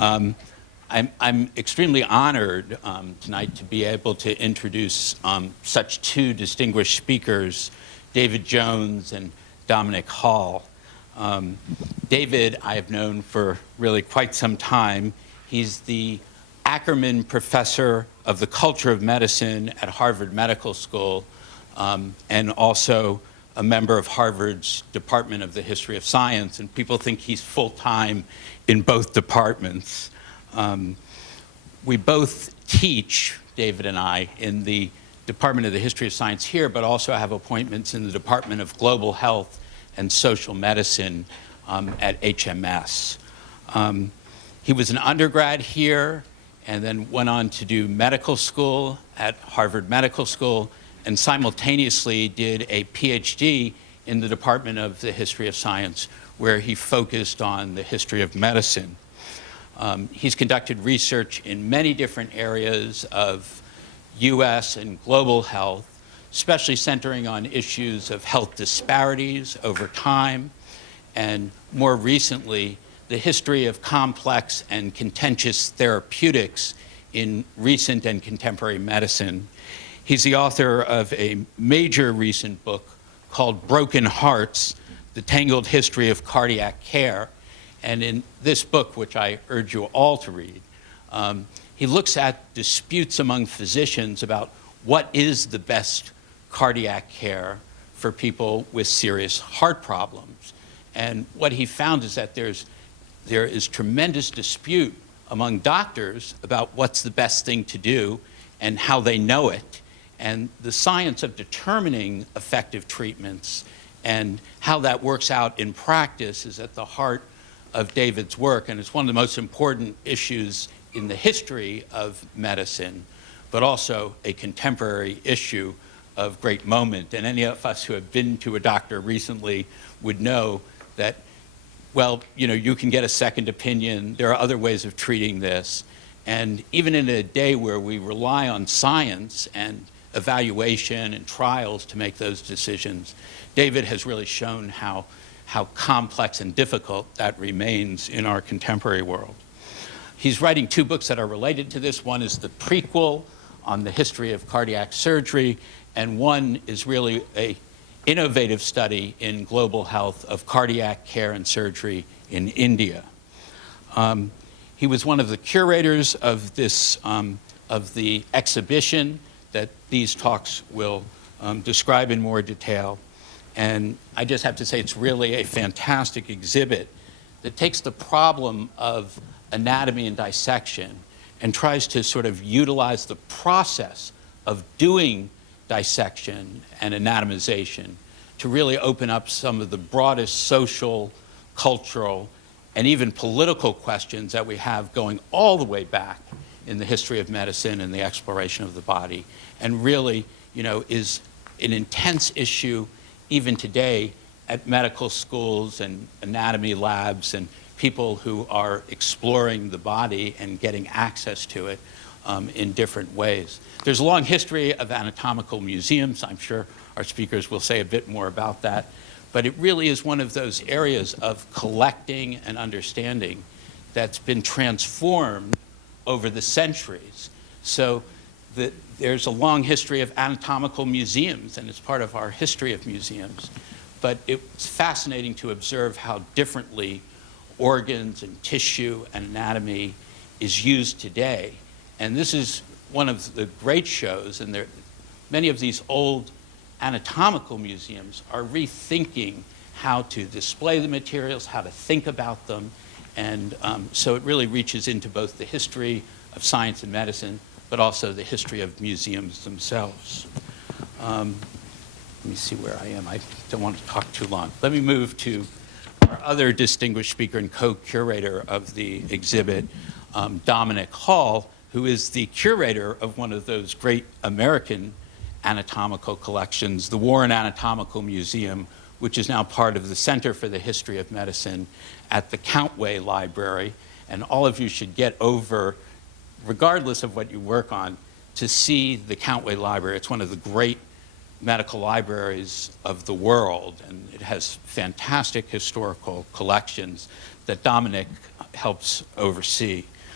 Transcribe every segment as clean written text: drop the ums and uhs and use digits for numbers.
I'm extremely honored tonight to be able to introduce such two distinguished speakers, David Jones and Dominic Hall. David I have known for really quite some time. He's the Ackerman Professor of the Culture of Medicine at Harvard Medical School, and also a member of Harvard's Department of the History of Science, and people think he's full-time in both departments. We both teach, David and I, in the Department of the History of Science here, but also have appointments in the Department of Global Health and Social Medicine at HMS. He was an undergrad here and then went on to do medical school at Harvard Medical School, and simultaneously did a PhD in the Department of the History of Science, where he focused on the history of medicine. He's conducted research in many different areas of US and global health, especially centering on issues of health disparities over time, and more recently, the history of complex and contentious therapeutics in recent and contemporary medicine. He's the author of a major recent book called Broken Hearts, The Tangled History of Cardiac Care. And in this book, which I urge you all to read, he looks at disputes among physicians about what is the best cardiac care for people with serious heart problems. And what he found is that there is tremendous dispute among doctors about what's the best thing to do and how they know it. And the science of determining effective treatments and how that works out in practice is at the heart of David's work, and it's one of the most important issues in the history of medicine, but also a contemporary issue of great moment. And any of us who have been to a doctor recently would know that, well, you can get a second opinion. There are other ways of treating this. And even in a day where we rely on science and evaluation and trials to make those decisions, David has really shown how complex and difficult that remains in our contemporary world. He's writing two books that are related to this. One is the prequel on the history of cardiac surgery, and one is really an innovative study in global health of cardiac care and surgery in India. He was one of the curators of this, of the exhibition that these talks will describe in more detail. And I just have to say it's really a fantastic exhibit that takes the problem of anatomy and dissection and tries to sort of utilize the process of doing dissection and anatomization to really open up some of the broadest social, cultural, and even political questions that we have going all the way back in the history of medicine and the exploration of the body, and really, is an intense issue even today at medical schools and anatomy labs and people who are exploring the body and getting access to it in different ways. There's a long history of anatomical museums. I'm sure our speakers will say a bit more about that. But it really is one of those areas of collecting and understanding that's been transformed over the centuries. So there's a long history of anatomical museums, and it's part of our history of museums. But it's fascinating to observe how differently organs and tissue and anatomy is used today. And this is one of the great shows, and many of these old anatomical museums are rethinking how to display the materials, how to think about them, and so it really reaches into both the history of science and medicine, but also the history of museums themselves. Let me see where I am. I don't want to talk too long. Let me move to our other distinguished speaker and co-curator of the exhibit, Dominic Hall, who is the curator of one of those great American anatomical collections, the Warren Anatomical Museum, which is now part of the Center for the History of Medicine at the Countway Library. And all of you should get over, regardless of what you work on, to see the Countway Library. It's one of the great medical libraries of the world, and it has fantastic historical collections that Dominic helps oversee.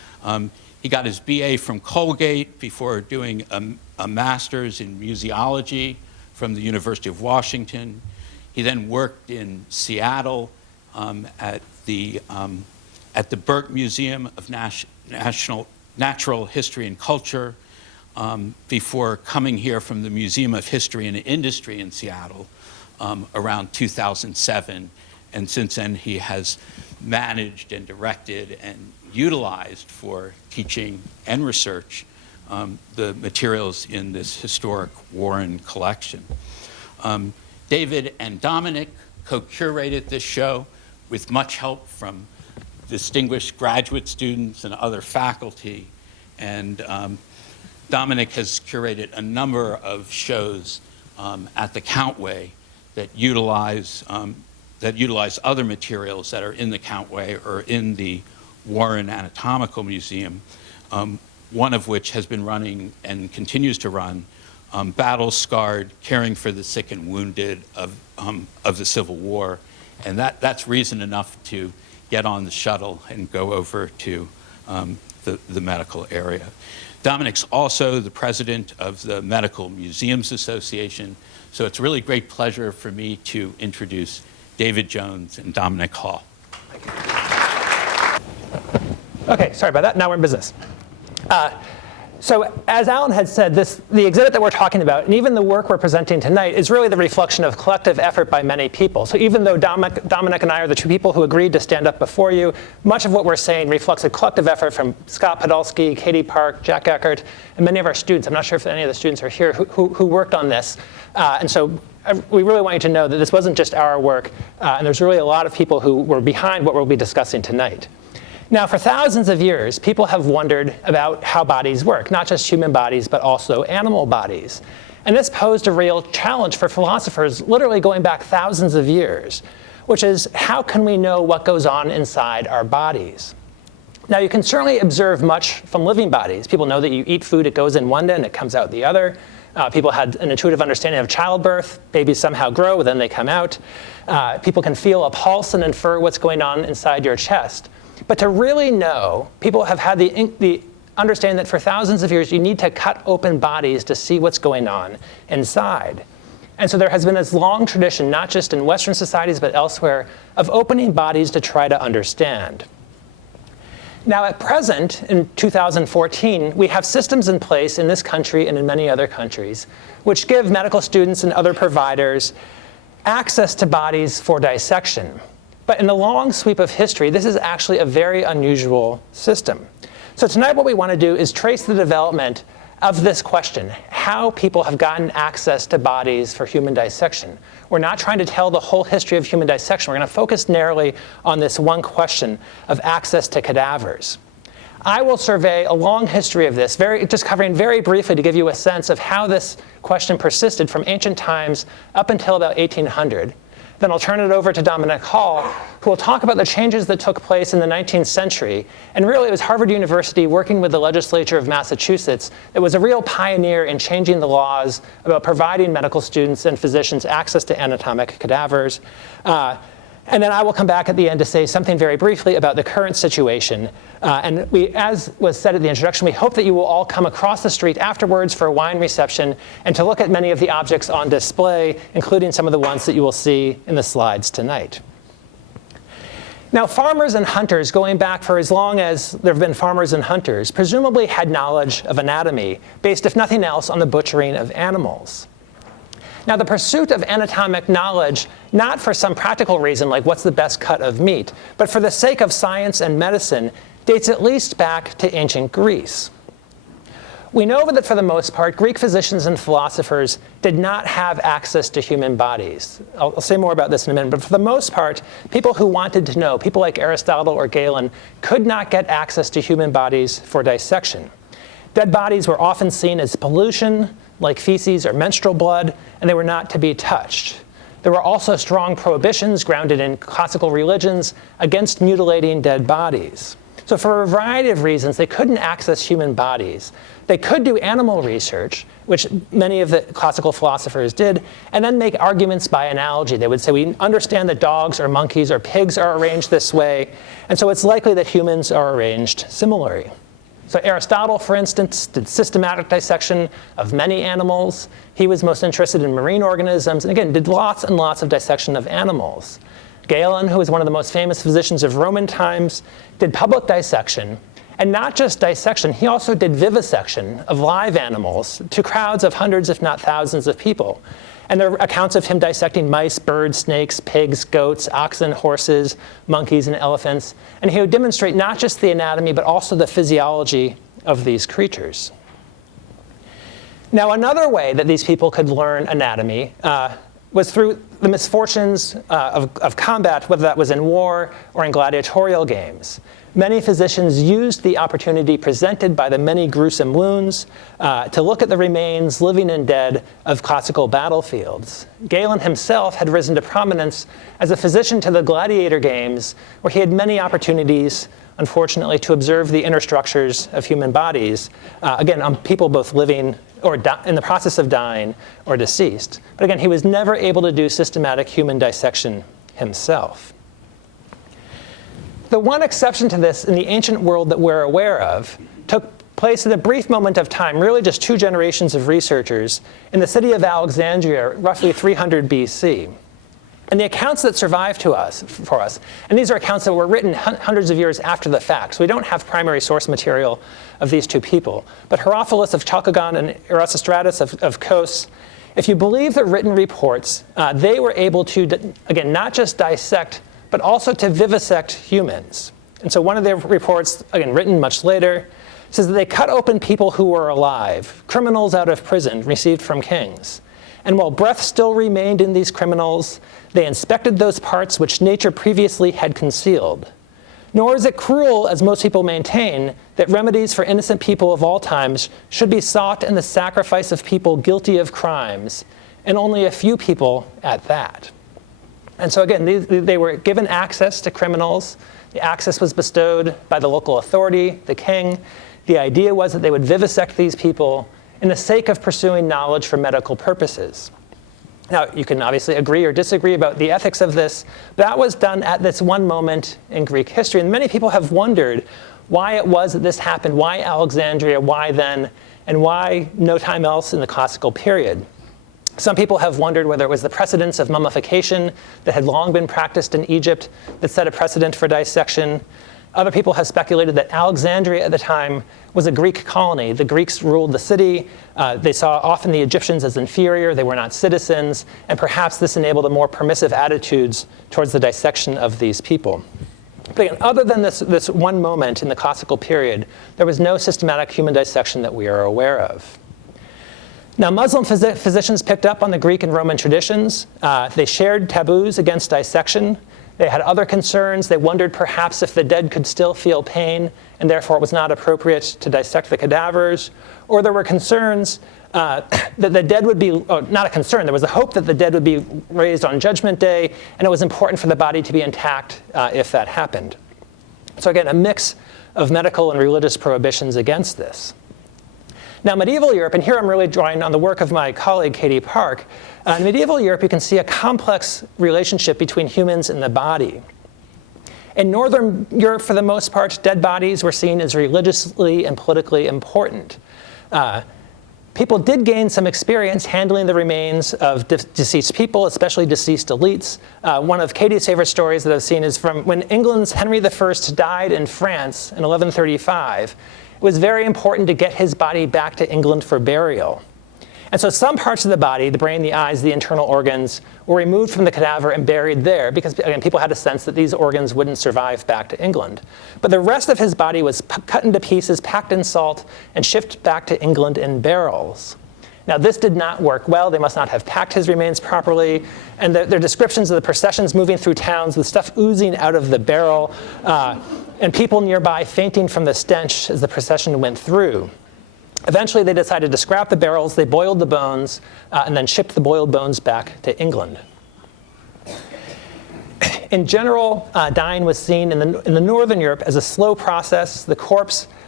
He got his BA from Colgate before doing a master's in museology from the University of Washington. He then worked in Seattle at the Burke Museum of Natural History and Culture before coming here from the Museum of History and Industry in Seattle around 2007. And since then, he has managed and directed and utilized for teaching and research the materials in this historic Warren collection. David and Dominic co-curated this show with much help from distinguished graduate students and other faculty. And Dominic has curated a number of shows at the Countway that utilize other materials that are in the Countway or in the Warren Anatomical Museum, one of which has been running and continues to run, Battle-Scarred, Caring for the Sick and Wounded of the Civil War. And that's reason enough to get on the shuttle and go over to the medical area. Dominic's also the president of the Medical Museums Association, so it's a really great pleasure for me to introduce David Jones and Dominic Hall. Thank you. Okay, sorry about that. Now we're in business. So as Alan had said, the exhibit that we're talking about, and even the work we're presenting tonight, is really the reflection of collective effort by many people. So even though Dominic and I are the two people who agreed to stand up before you, much of what we're saying reflects a collective effort from Scott Podolsky, Katie Park, Jack Eckert, and many of our students. I'm not sure if any of the students are here who worked on this. And so we really want you to know that this wasn't just our work, and there's really a lot of people who were behind what we'll be discussing tonight. Now, for thousands of years, people have wondered about how bodies work, not just human bodies, but also animal bodies. And this posed a real challenge for philosophers, literally going back thousands of years, which is, how can we know what goes on inside our bodies? Now, you can certainly observe much from living bodies. People know that you eat food, it goes in one end, it comes out the other. People had an intuitive understanding of childbirth. Babies somehow grow, then they come out. People can feel a pulse and infer what's going on inside your chest. But to really know, people have had the understanding that for thousands of years, you need to cut open bodies to see what's going on inside. And so there has been this long tradition, not just in Western societies, but elsewhere, of opening bodies to try to understand. Now, at present, in 2014, we have systems in place in this country and in many other countries which give medical students and other providers access to bodies for dissection. But in the long sweep of history, this is actually a very unusual system. So tonight what we want to do is trace the development of this question, how people have gotten access to bodies for human dissection. We're not trying to tell the whole history of human dissection. We're going to focus narrowly on this one question of access to cadavers. I will survey a long history of this, just covering very briefly to give you a sense of how this question persisted from ancient times up until about 1800. Then I'll turn it over to Dominic Hall, who will talk about the changes that took place in the 19th century. And really, it was Harvard University working with the legislature of Massachusetts that was a real pioneer in changing the laws about providing medical students and physicians access to anatomic cadavers. And then I will come back at the end to say something very briefly about the current situation. And as was said at the introduction, we hope that you will all come across the street afterwards for a wine reception and to look at many of the objects on display, including some of the ones that you will see in the slides tonight. Now, farmers and hunters, going back for as long as there have been farmers and hunters, presumably had knowledge of anatomy, based, if nothing else, on the butchering of animals. Now, the pursuit of anatomic knowledge, not for some practical reason like what's the best cut of meat, but for the sake of science and medicine, dates at least back to ancient Greece. We know that for the most part, Greek physicians and philosophers did not have access to human bodies. I'll say more about this in a minute, but for the most part, people who wanted to know, people like Aristotle or Galen, could not get access to human bodies for dissection. Dead bodies were often seen as pollution, like feces or menstrual blood, and they were not to be touched. There were also strong prohibitions grounded in classical religions against mutilating dead bodies. So for a variety of reasons, they couldn't access human bodies. They could do animal research, which many of the classical philosophers did, and then make arguments by analogy. They would say, we understand that dogs or monkeys or pigs are arranged this way, and so it's likely that humans are arranged similarly. So Aristotle, for instance, did systematic dissection of many animals. He was most interested in marine organisms, and again, did lots and lots of dissection of animals. Galen, who was one of the most famous physicians of Roman times, did public dissection. And not just dissection, he also did vivisection of live animals to crowds of hundreds, if not thousands of people. And there are accounts of him dissecting mice, birds, snakes, pigs, goats, oxen, horses, monkeys, and elephants. And he would demonstrate not just the anatomy, but also the physiology of these creatures. Now, another way that these people could learn anatomy was through the misfortunes of combat, whether that was in war or in gladiatorial games. Many physicians used the opportunity presented by the many gruesome wounds to look at the remains, living and dead, of classical battlefields. Galen himself had risen to prominence as a physician to the gladiator games, where he had many opportunities, unfortunately, to observe the inner structures of human bodies, again, on people both living or in the process of dying or deceased. But again, he was never able to do systematic human dissection himself. The one exception to this in the ancient world that we're aware of took place in a brief moment of time, really just 2 generations of researchers, in the city of Alexandria, roughly 300 BC. And the accounts that survive for us, and these are accounts that were written hundreds of years after the fact, so we don't have primary source material of these 2 people. But Herophilus of Chalcedon and Erasistratus of Kos, if you believe the written reports, they were able to, again, not just dissect, but also to vivisect humans. And so one of their reports, again, written much later, says that they cut open people who were alive, criminals out of prison received from kings. And while breath still remained in these criminals, they inspected those parts which nature previously had concealed. Nor is it cruel, as most people maintain, that remedies for innocent people of all times should be sought in the sacrifice of people guilty of crimes, and only a few people at that. And so again, they were given access to criminals. The access was bestowed by the local authority, the king. The idea was that they would vivisect these people in the sake of pursuing knowledge for medical purposes. Now, you can obviously agree or disagree about the ethics of this. That was done at this one moment in Greek history. And many people have wondered why it was that this happened, why Alexandria, why then, and why no time else in the classical period. Some people have wondered whether it was the precedence of mummification that had long been practiced in Egypt that set a precedent for dissection. Other people have speculated that Alexandria at the time was a Greek colony. The Greeks ruled the city. They saw often the Egyptians as inferior. They were not citizens. And perhaps this enabled a more permissive attitudes towards the dissection of these people. But again, other than this one moment in the classical period, there was no systematic human dissection that we are aware of. Now, Muslim physicians picked up on the Greek and Roman traditions. They shared taboos against dissection. They had other concerns. They wondered perhaps if the dead could still feel pain, and therefore it was not appropriate to dissect the cadavers. Or there were concerns that the dead would be, not a concern, there was a hope that the dead would be raised on Judgment Day, and it was important for the body to be intact if that happened. So again, a mix of medical and religious prohibitions against this. Now, medieval Europe, and here I'm really drawing on the work of my colleague, Katie Park. In medieval Europe, you can see a complex relationship between humans and the body. In Northern Europe, for the most part, dead bodies were seen as religiously and politically important. People did gain some experience handling the remains of deceased people, especially deceased elites. One of Katie's favorite stories that I've seen is from when England's Henry I died in France in 1135. It was very important to get his body back to England for burial. And so some parts of the body, the brain, the eyes, the internal organs, were removed from the cadaver and buried there because, again, people had a sense that these organs wouldn't survive back to England. But the rest of his body was cut into pieces, packed in salt, and shipped back to England in barrels. Now, this did not work well. They must not have packed his remains properly. And there are descriptions of the processions moving through towns with stuff oozing out of the barrel, and people nearby fainting from the stench as the procession went through. Eventually, they decided to scrap the barrels. They boiled the bones and then shipped the boiled bones back to England. In general, dying was seen in the Northern Europe as a slow process. The corpse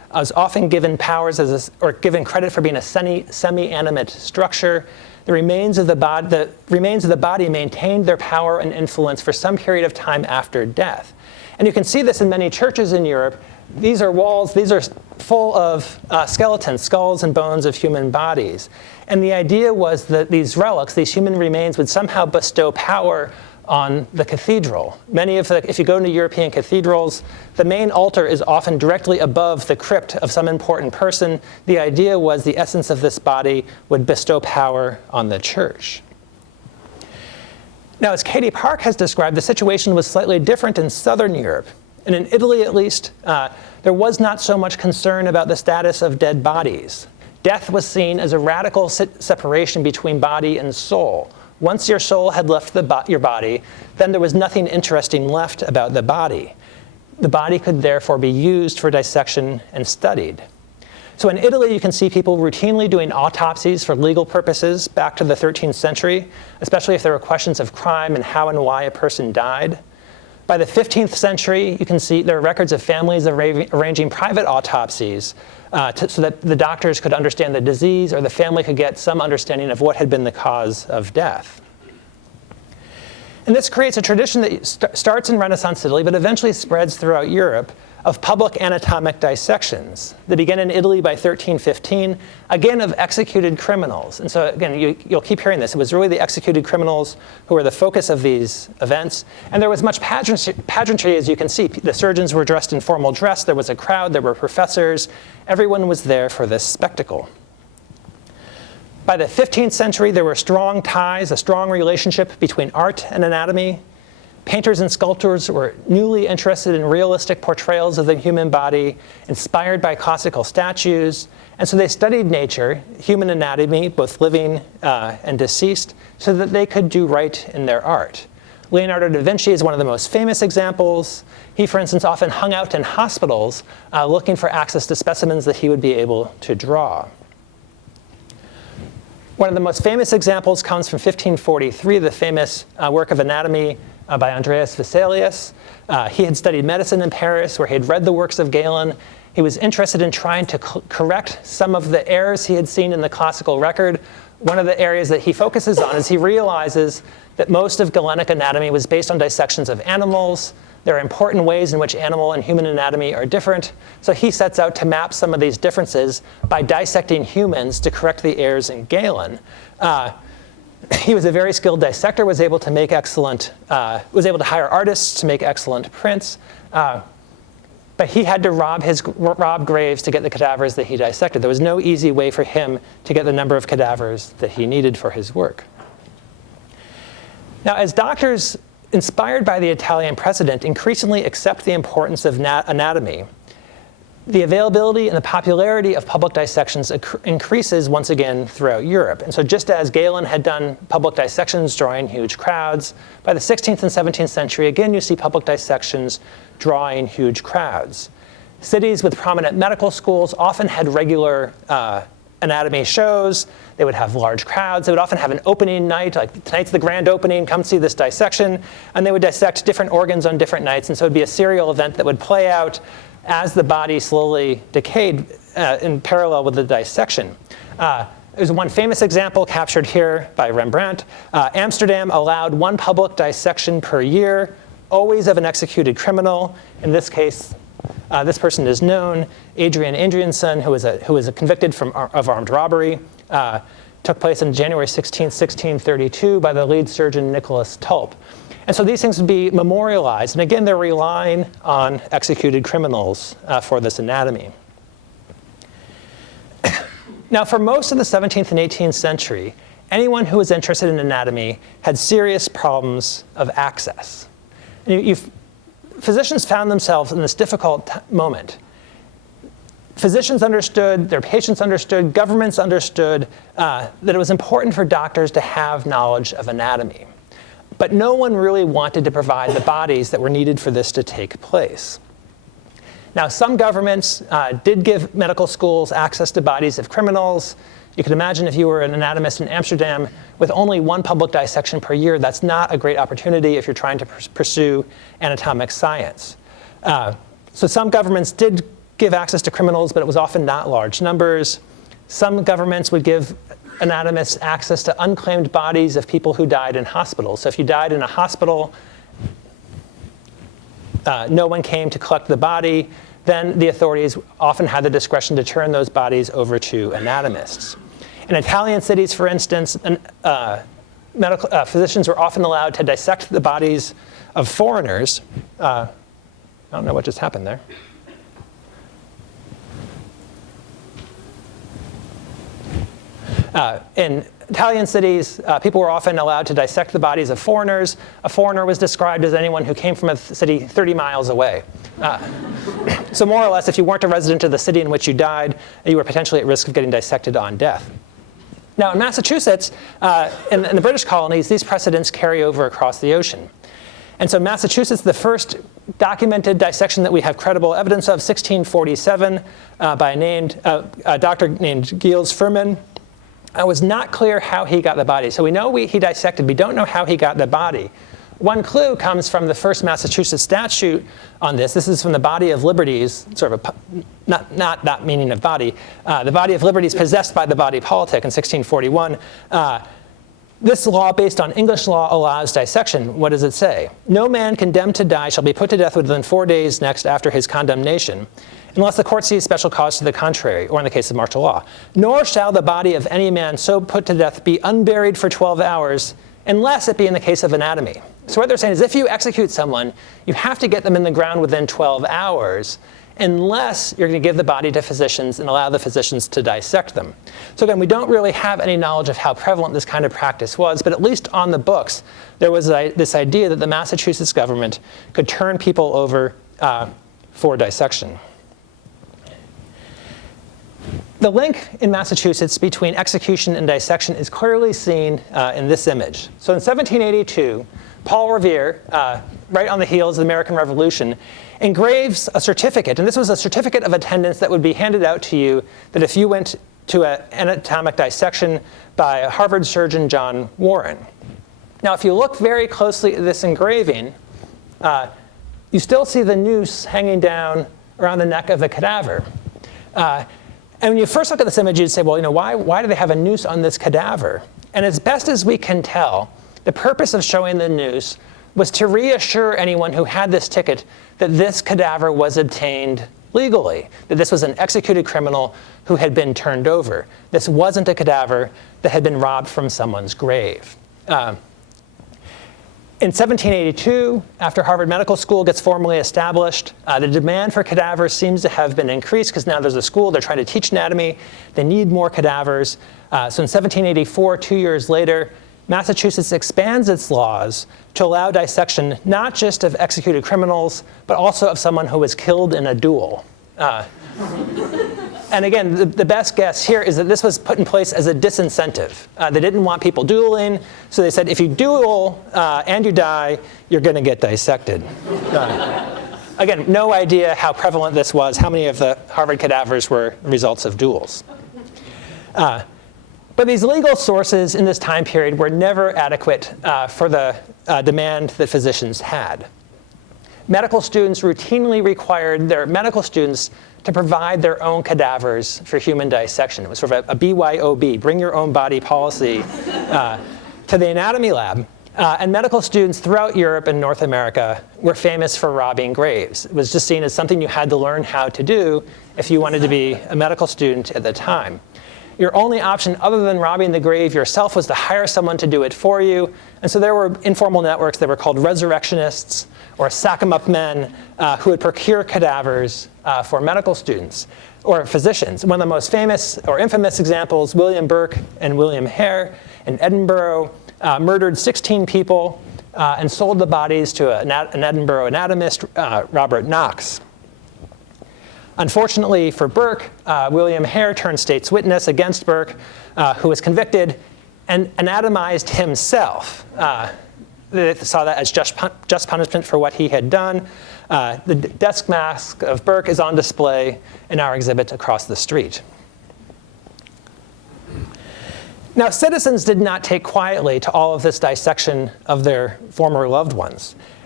was often given powers or given credit for being a semi-animate structure. The remains of the body maintained their power and influence for some period of time after death. And you can see this in many churches in Europe. These are walls, these are full of skeletons, skulls and bones of human bodies. And the idea was that these relics, these human remains, would somehow bestow power on the cathedral. If you go into European cathedrals, the main altar is often directly above the crypt of some important person. The idea was the essence of this body would bestow power on the church. Now, as Katie Park has described, the situation was slightly different in Southern Europe. And in Italy, at least, there was not so much concern about the status of dead bodies. Death was seen as a radical separation between body and soul. Once your soul had left your body, then there was nothing interesting left about the body. The body could therefore be used for dissection and studied. So in Italy, you can see people routinely doing autopsies for legal purposes back to the 13th century, especially if there were questions of crime and how and why a person died. By the 15th century, you can see there are records of families arranging private autopsies so that the doctors could understand the disease or the family could get some understanding of what had been the cause of death. And this creates a tradition that starts in Renaissance Italy, but eventually spreads throughout Europe, of public anatomic dissections. They begin in Italy by 1315, again of executed criminals. And so again, you'll keep hearing this. It was really the executed criminals who were the focus of these events. And there was much pageantry, as you can see. The surgeons were dressed in formal dress. There was a crowd. There were professors. Everyone was there for this spectacle. By the 15th century, there were strong ties, a strong relationship between art and anatomy. Painters and sculptors were newly interested in realistic portrayals of the human body, inspired by classical statues. And so they studied nature, human anatomy, both living and deceased, so that they could do right in their art. Leonardo da Vinci is one of the most famous examples. He, for instance, often hung out in hospitals looking for access to specimens that he would be able to draw. One of the most famous examples comes from 1543, the famous work of anatomy by Andreas Vesalius. He had studied medicine in Paris, where he had read the works of Galen. He was interested in trying to correct some of the errors he had seen in the classical record. One of the areas that he focuses on is he realizes that most of Galenic anatomy was based on dissections of animals. There are important ways in which animal and human anatomy are different. So he sets out to map some of these differences by dissecting humans to correct the errors in Galen. He was a very skilled dissector, was able to hire artists to make excellent prints. But he had to rob graves to get the cadavers that he dissected. There was no easy way for him to get the number of cadavers that he needed for his work. Now, as doctors inspired by the Italian precedent increasingly accept the importance of anatomy, the availability and the popularity of public dissections increases once again throughout Europe. And so just as Galen had done public dissections drawing huge crowds, by the 16th and 17th century, again, you see public dissections drawing huge crowds. Cities with prominent medical schools often had regular anatomy shows. They would have large crowds. They would often have an opening night, like tonight's the grand opening, come see this dissection. And they would dissect different organs on different nights. And so it would be a serial event that would play out as the body slowly decayed in parallel with the dissection. There's one famous example captured here by Rembrandt. Amsterdam allowed one public dissection per year, always of an executed criminal. In this case, this person is known, Adrian Andriansson, who was convicted of armed robbery. Took place on January 16, 1632 by the lead surgeon Nicholas Tulp. And so these things would be memorialized. And again, they're relying on executed criminals for this anatomy. Now, for most of the 17th and 18th century, anyone who was interested in anatomy had serious problems of access. And physicians found themselves in this difficult moment. Physicians understood, their patients understood, governments understood that it was important for doctors to have knowledge of anatomy. But no one really wanted to provide the bodies that were needed for this to take place. Now, some governments did give medical schools access to bodies of criminals. You can imagine if you were an anatomist in Amsterdam with only one public dissection per year, that's not a great opportunity if you're trying to pursue anatomic science. So some governments did give access to criminals, but it was often not large numbers. Some governments would give anatomists access to unclaimed bodies of people who died in hospitals. So if you died in a hospital, no one came to collect the body, then the authorities often had the discretion to turn those bodies over to anatomists. In Italian cities, for instance, physicians were often allowed to dissect the bodies of foreigners. I don't know what just happened there. In Italian cities, people were often allowed to dissect the bodies of foreigners. A foreigner was described as anyone who came from a city 30 miles away. So more or less, if you weren't a resident of the city in which you died, you were potentially at risk of getting dissected on death. Now, in Massachusetts, in the British colonies, these precedents carry over across the ocean. And so Massachusetts, the first documented dissection that we have credible evidence of, 1647, by a doctor named Giles Furman. It was not clear how he got the body. So we know he dissected. We don't know how he got the body. One clue comes from the first Massachusetts statute on this. This is from the Body of Liberties, sort of not that meaning of body. The Body of Liberties possessed by the body politic in 1641. This law, based on English law, allows dissection. What does it say? No man condemned to die shall be put to death within 4 days next after his condemnation, unless the court sees special cause to the contrary, or in the case of martial law. Nor shall the body of any man so put to death be unburied for 12 hours, unless it be in the case of anatomy. So what they're saying is if you execute someone, you have to get them in the ground within 12 hours, unless you're going to give the body to physicians and allow the physicians to dissect them. So again, we don't really have any knowledge of how prevalent this kind of practice was, but at least on the books, there was this idea that the Massachusetts government could turn people over for dissection. The link in Massachusetts between execution and dissection is clearly seen in this image. So in 1782, Paul Revere, right on the heels of the American Revolution, engraves a certificate. And this was a certificate of attendance that would be handed out to you that if you went to an anatomic dissection by Harvard surgeon John Warren. Now, if you look very closely at this engraving, you still see the noose hanging down around the neck of the cadaver. And when you first look at this image, you'd say, well, why do they have a noose on this cadaver? And as best as we can tell, the purpose of showing the noose was to reassure anyone who had this ticket that this cadaver was obtained legally, that this was an executed criminal who had been turned over. This wasn't a cadaver that had been robbed from someone's grave. In 1782, after Harvard Medical School gets formally established, the demand for cadavers seems to have been increased because now there's a school, they're trying to teach anatomy, they need more cadavers. So in 1784, 2 years later, Massachusetts expands its laws to allow dissection not just of executed criminals, but also of someone who was killed in a duel. And again, the best guess here is that this was put in place as a disincentive. They didn't want people dueling, so they said, if you duel and you die, you're going to get dissected. Again, no idea how prevalent this was, how many of the Harvard cadavers were results of duels. But these legal sources in this time period were never adequate for the demand that physicians had. Medical students routinely required their medical students to provide their own cadavers for human dissection. It was sort of a BYOB, bring your own body policy, to the anatomy lab. And medical students throughout Europe and North America were famous for robbing graves. It was just seen as something you had to learn how to do if you wanted to be a medical student at the time. Your only option other than robbing the grave yourself was to hire someone to do it for you. And so there were informal networks that were called resurrectionists or sack-em-up men who would procure cadavers for medical students or physicians. One of the most famous or infamous examples, William Burke and William Hare in Edinburgh murdered 16 people and sold the bodies to an Edinburgh anatomist, Robert Knox. Unfortunately for Burke, William Hare turned state's witness against Burke, who was convicted and anatomized himself. They saw that as just punishment for what he had done. The desk mask of Burke is on display in our exhibit across the street. Now, citizens did not take quietly to all of this dissection of their former loved ones.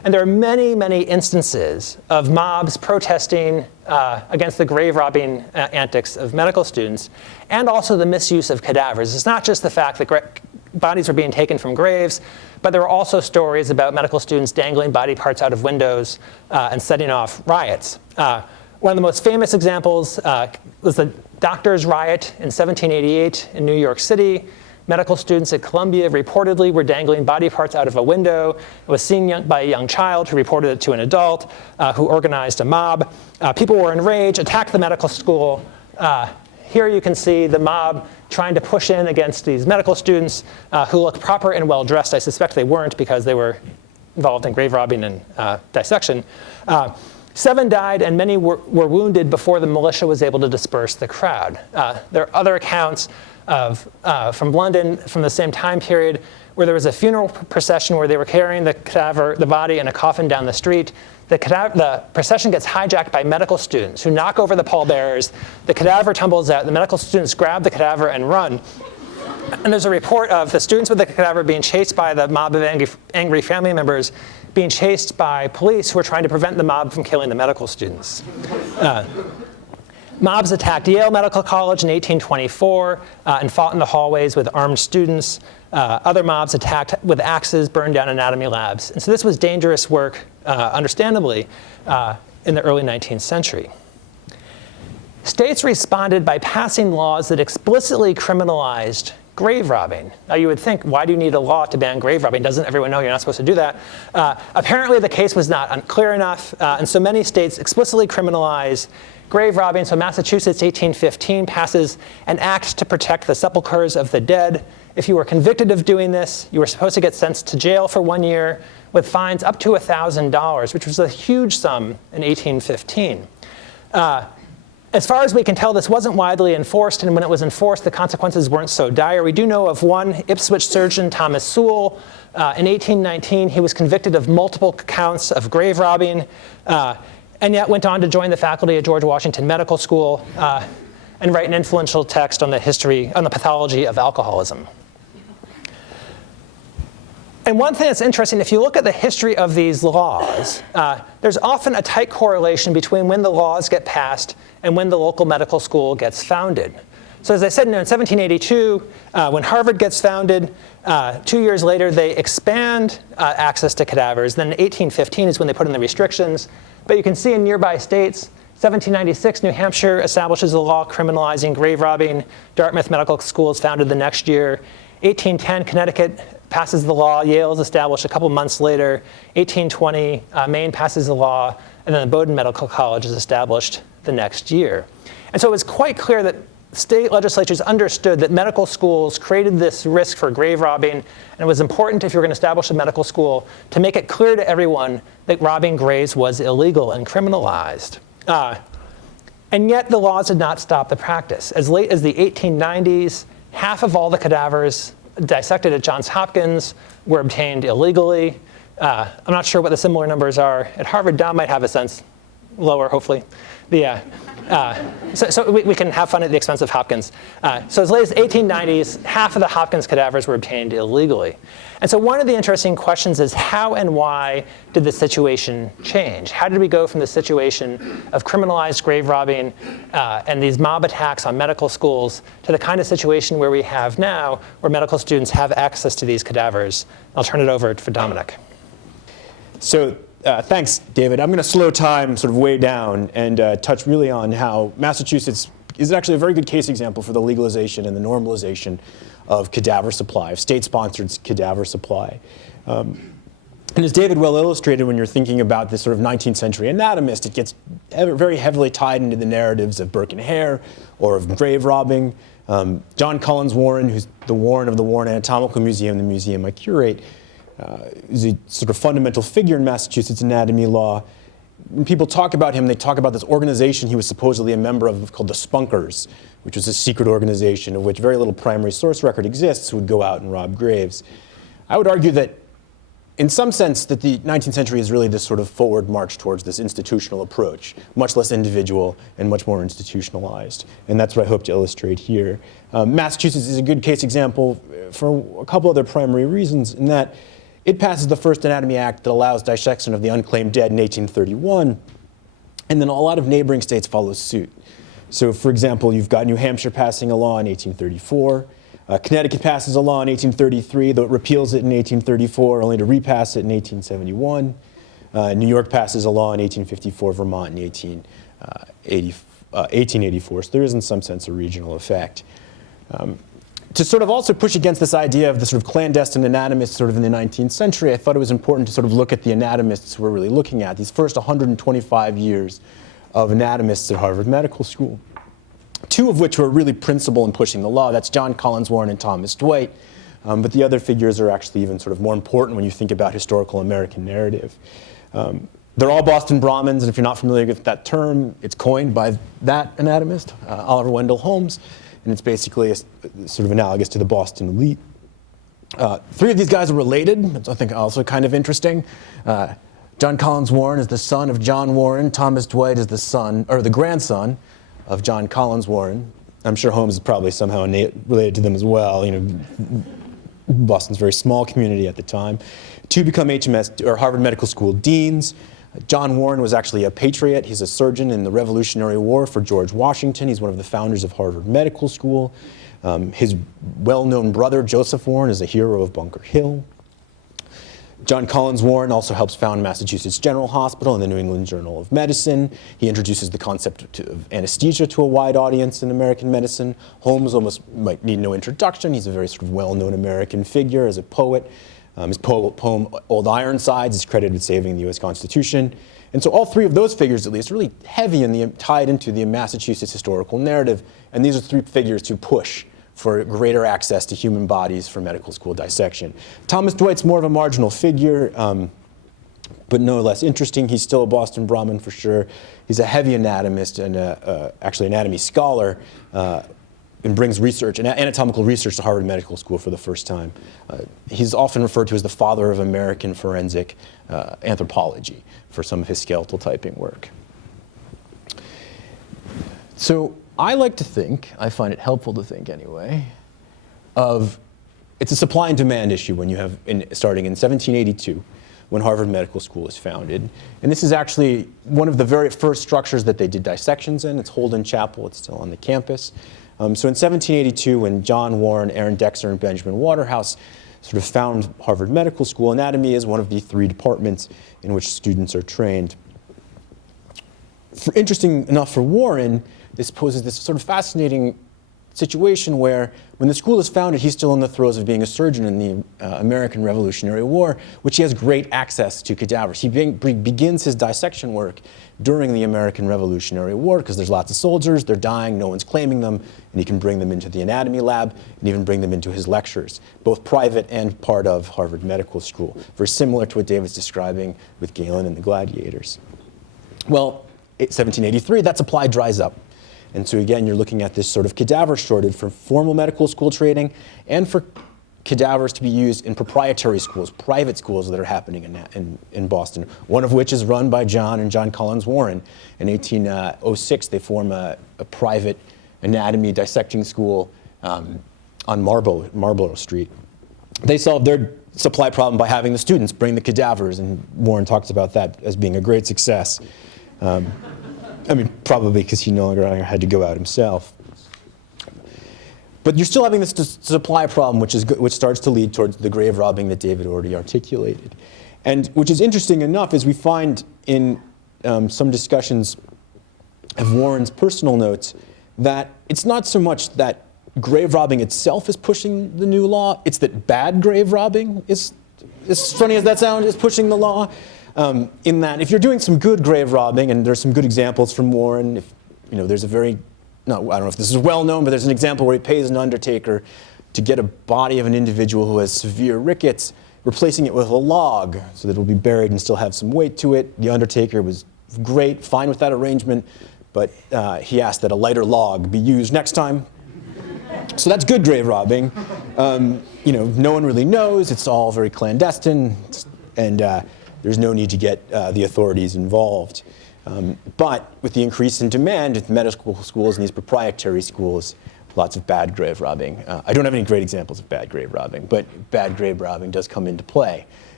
And there are many, many instances of mobs protesting against the grave robbing antics of medical students, and also the misuse of cadavers. It's not just the fact that bodies were being taken from graves, but there were also stories about medical students dangling body parts out of windows and setting off riots. One of the most famous examples was the doctors' riot in 1788 in New York City. Medical students at Columbia reportedly were dangling body parts out of a window. It was seen by a young child who reported it to an adult who organized a mob. People were enraged, attacked the medical school. Here you can see the mob trying to push in against these medical students who look proper and well-dressed. I suspect they weren't because they were involved in grave robbing and dissection. 7 died and many were wounded before the militia was able to disperse the crowd. There are other accounts from London from the same time period where there was a funeral procession where they were carrying the body in a coffin down the street. The procession gets hijacked by medical students who knock over the pallbearers. The cadaver tumbles out. The medical students grab the cadaver and run. And there's a report of the students with the cadaver being chased by the mob of angry family members, being chased by police who are trying to prevent the mob from killing the medical students. Mobs attacked Yale Medical College in 1824 and fought in the hallways with armed students. Other mobs attacked with axes, burned down anatomy labs. And so this was dangerous work, understandably, in the early 19th century. States responded by passing laws that explicitly criminalized grave robbing. Now you would think, why do you need a law to ban grave robbing? Doesn't everyone know you're not supposed to do that? Apparently the case was not unclear enough, and so many states explicitly criminalize grave robbing. So Massachusetts, 1815, passes an act to protect the sepulchres of the dead. If you were convicted of doing this, you were supposed to get sentenced to jail for 1 year with fines up to $1,000, which was a huge sum in 1815. As far as we can tell, this wasn't widely enforced, and when it was enforced, the consequences weren't so dire. We do know of one Ipswich surgeon, Thomas Sewell. In 1819, he was convicted of multiple counts of grave robbing, and yet went on to join the faculty at George Washington Medical School and write an influential text on the pathology of alcoholism. And one thing that's interesting, if you look at the history of these laws, there's often a tight correlation between when the laws get passed and when the local medical school gets founded. So as I said, in 1782, when Harvard gets founded, 2 years later, they expand access to cadavers. Then in 1815 is when they put in the restrictions. But you can see in nearby states, 1796, New Hampshire establishes a law criminalizing grave robbing. Dartmouth Medical School is founded the next year. 1810, Connecticut passes the law. Yale is established a couple months later. 1820, Maine passes the law. And then the Bowdoin Medical College is established the next year. And so it was quite clear that state legislatures understood that medical schools created this risk for grave robbing, and it was important, if you were going to establish a medical school, to make it clear to everyone that robbing graves was illegal and criminalized. And yet the laws did not stop the practice. As late as the 1890s, half of all the cadavers dissected at Johns Hopkins were obtained illegally. I'm not sure what the similar numbers are at Harvard. Don might have a sense. Lower, hopefully. So we can have fun at the expense of Hopkins. So as late as 1890s, half of the Hopkins cadavers were obtained illegally. And so one of the interesting questions is how and why did the situation change? How did we go from the situation of criminalized grave robbing and these mob attacks on medical schools to the kind of situation where we have now, where medical students have access to these cadavers? I'll turn it over for Dominic. So thanks, David. I'm going to slow time sort of way down and touch really on how Massachusetts is actually a very good case example for the legalization and the normalization of cadaver supply, of state-sponsored cadaver supply. And as David well illustrated, when you're thinking about this sort of 19th century anatomist, it gets very heavily tied into the narratives of Burke and Hare or of grave robbing. John Collins Warren, who's the Warren of the Warren Anatomical Museum, the museum I curate, is a sort of fundamental figure in Massachusetts anatomy law. When people talk about him, they talk about this organization he was supposedly a member of called the Spunkers, which was a secret organization of which very little primary source record exists, who would go out and rob graves. I would argue that in some sense that the 19th century is really this sort of forward march towards this institutional approach, much less individual and much more institutionalized. And that's what I hope to illustrate here. Massachusetts is a good case example for a couple other primary reasons, in that It passes the first Anatomy Act that allows dissection of the unclaimed dead in 1831, and then a lot of neighboring states follow suit. So, for example, you've got New Hampshire passing a law in 1834. Connecticut passes a law in 1833, though it repeals it in 1834, only to repass it in 1871. New York passes a law in 1854, Vermont in 1884. So there is, in some sense, a regional effect. To sort of also push against this idea of the sort of clandestine anatomists sort of in the 19th century, I thought it was important to sort of look at the anatomists we're really looking at, these first 125 years of anatomists at Harvard Medical School, two of which were really principal in pushing the law. That's John Collins Warren and Thomas Dwight. But the other figures are actually even sort of more important when you think about historical American narrative. They're all Boston Brahmins, and if you're not familiar with that term, it's coined by that anatomist, Oliver Wendell Holmes. And it's basically sort of analogous to the Boston elite. Three of these guys are related. That's, I think, also kind of interesting. John Collins Warren is the son of John Warren. Thomas Dwight is the grandson of John Collins Warren. I'm sure Holmes is probably somehow related to them as well. You know, Boston's a very small community at the time. Two become HMS or Harvard Medical School deans. John Warren was actually a patriot. He's a surgeon in the Revolutionary War for George Washington. He's one of the founders of Harvard Medical School. His well-known brother, Joseph Warren, is a hero of Bunker Hill. John Collins Warren also helps found Massachusetts General Hospital and the New England Journal of Medicine. He introduces the concept of anesthesia to a wide audience in American medicine. Holmes almost might need no introduction. He's a very sort of well-known American figure as a poet. His poem, Old Ironsides, is credited with saving the U.S. Constitution. And so all three of those figures, at least, are really heavy and tied into the Massachusetts historical narrative. And these are three figures to push for greater access to human bodies for medical school dissection. Thomas Dwight's more of a marginal figure, but no less interesting. He's still a Boston Brahmin for sure. He's a heavy anatomist and actually anatomy scholar, and brings research, anatomical research to Harvard Medical School for the first time. He's often referred to as the father of American forensic anthropology for some of his skeletal typing work. So I like to think, I find it helpful to think anyway, it's a supply and demand issue when you have, starting in 1782, when Harvard Medical School is founded. And this is actually one of the very first structures that they did dissections in. It's Holden Chapel, it's still on the campus. So in 1782, when John Warren, Aaron Dexter, and Benjamin Waterhouse sort of found Harvard Medical School, anatomy is one of the three departments in which students are trained. Interesting enough for Warren, this poses this sort of fascinating situation where when the school is founded, he's still in the throes of being a surgeon in the American Revolutionary War, which he has great access to cadavers. He begins his dissection work during the American Revolutionary War because there's lots of soldiers, they're dying, no one's claiming them, and he can bring them into the anatomy lab and even bring them into his lectures, both private and part of Harvard Medical School. Very similar to what David's describing with Galen and the Gladiators. Well, 1783, that supply dries up. And so again, you're looking at this sort of cadaver shortage for formal medical school training and for cadavers to be used in proprietary schools, private schools that are happening in Boston, one of which is run by John and John Collins Warren. In 1806, they form a private anatomy dissecting school on Marlborough Street. They solved their supply problem by having the students bring the cadavers, and Warren talks about that as being a great success. I mean, probably because he no longer had to go out himself. But you're still having this supply problem, which starts to lead towards the grave robbing that David already articulated. And which is interesting enough, as we find in some discussions of Warren's personal notes, that it's not so much that grave robbing itself is pushing the new law, it's that bad grave robbing is, as funny as that sounds, is pushing the law. In that, if you're doing some good grave robbing, and there's some good examples from Warren, there's a very, I don't know if this is well known, but there's an example where he pays an undertaker to get a body of an individual who has severe rickets, replacing it with a log so that it will be buried and still have some weight to it. The undertaker was great, fine with that arrangement, but he asked that a lighter log be used next time. So that's good grave robbing. No one really knows, it's all very clandestine, and there's no need to get the authorities involved. But with the increase in demand at the medical schools and these proprietary schools, lots of bad grave robbing. I don't have any great examples of bad grave robbing, but bad grave robbing does come into play.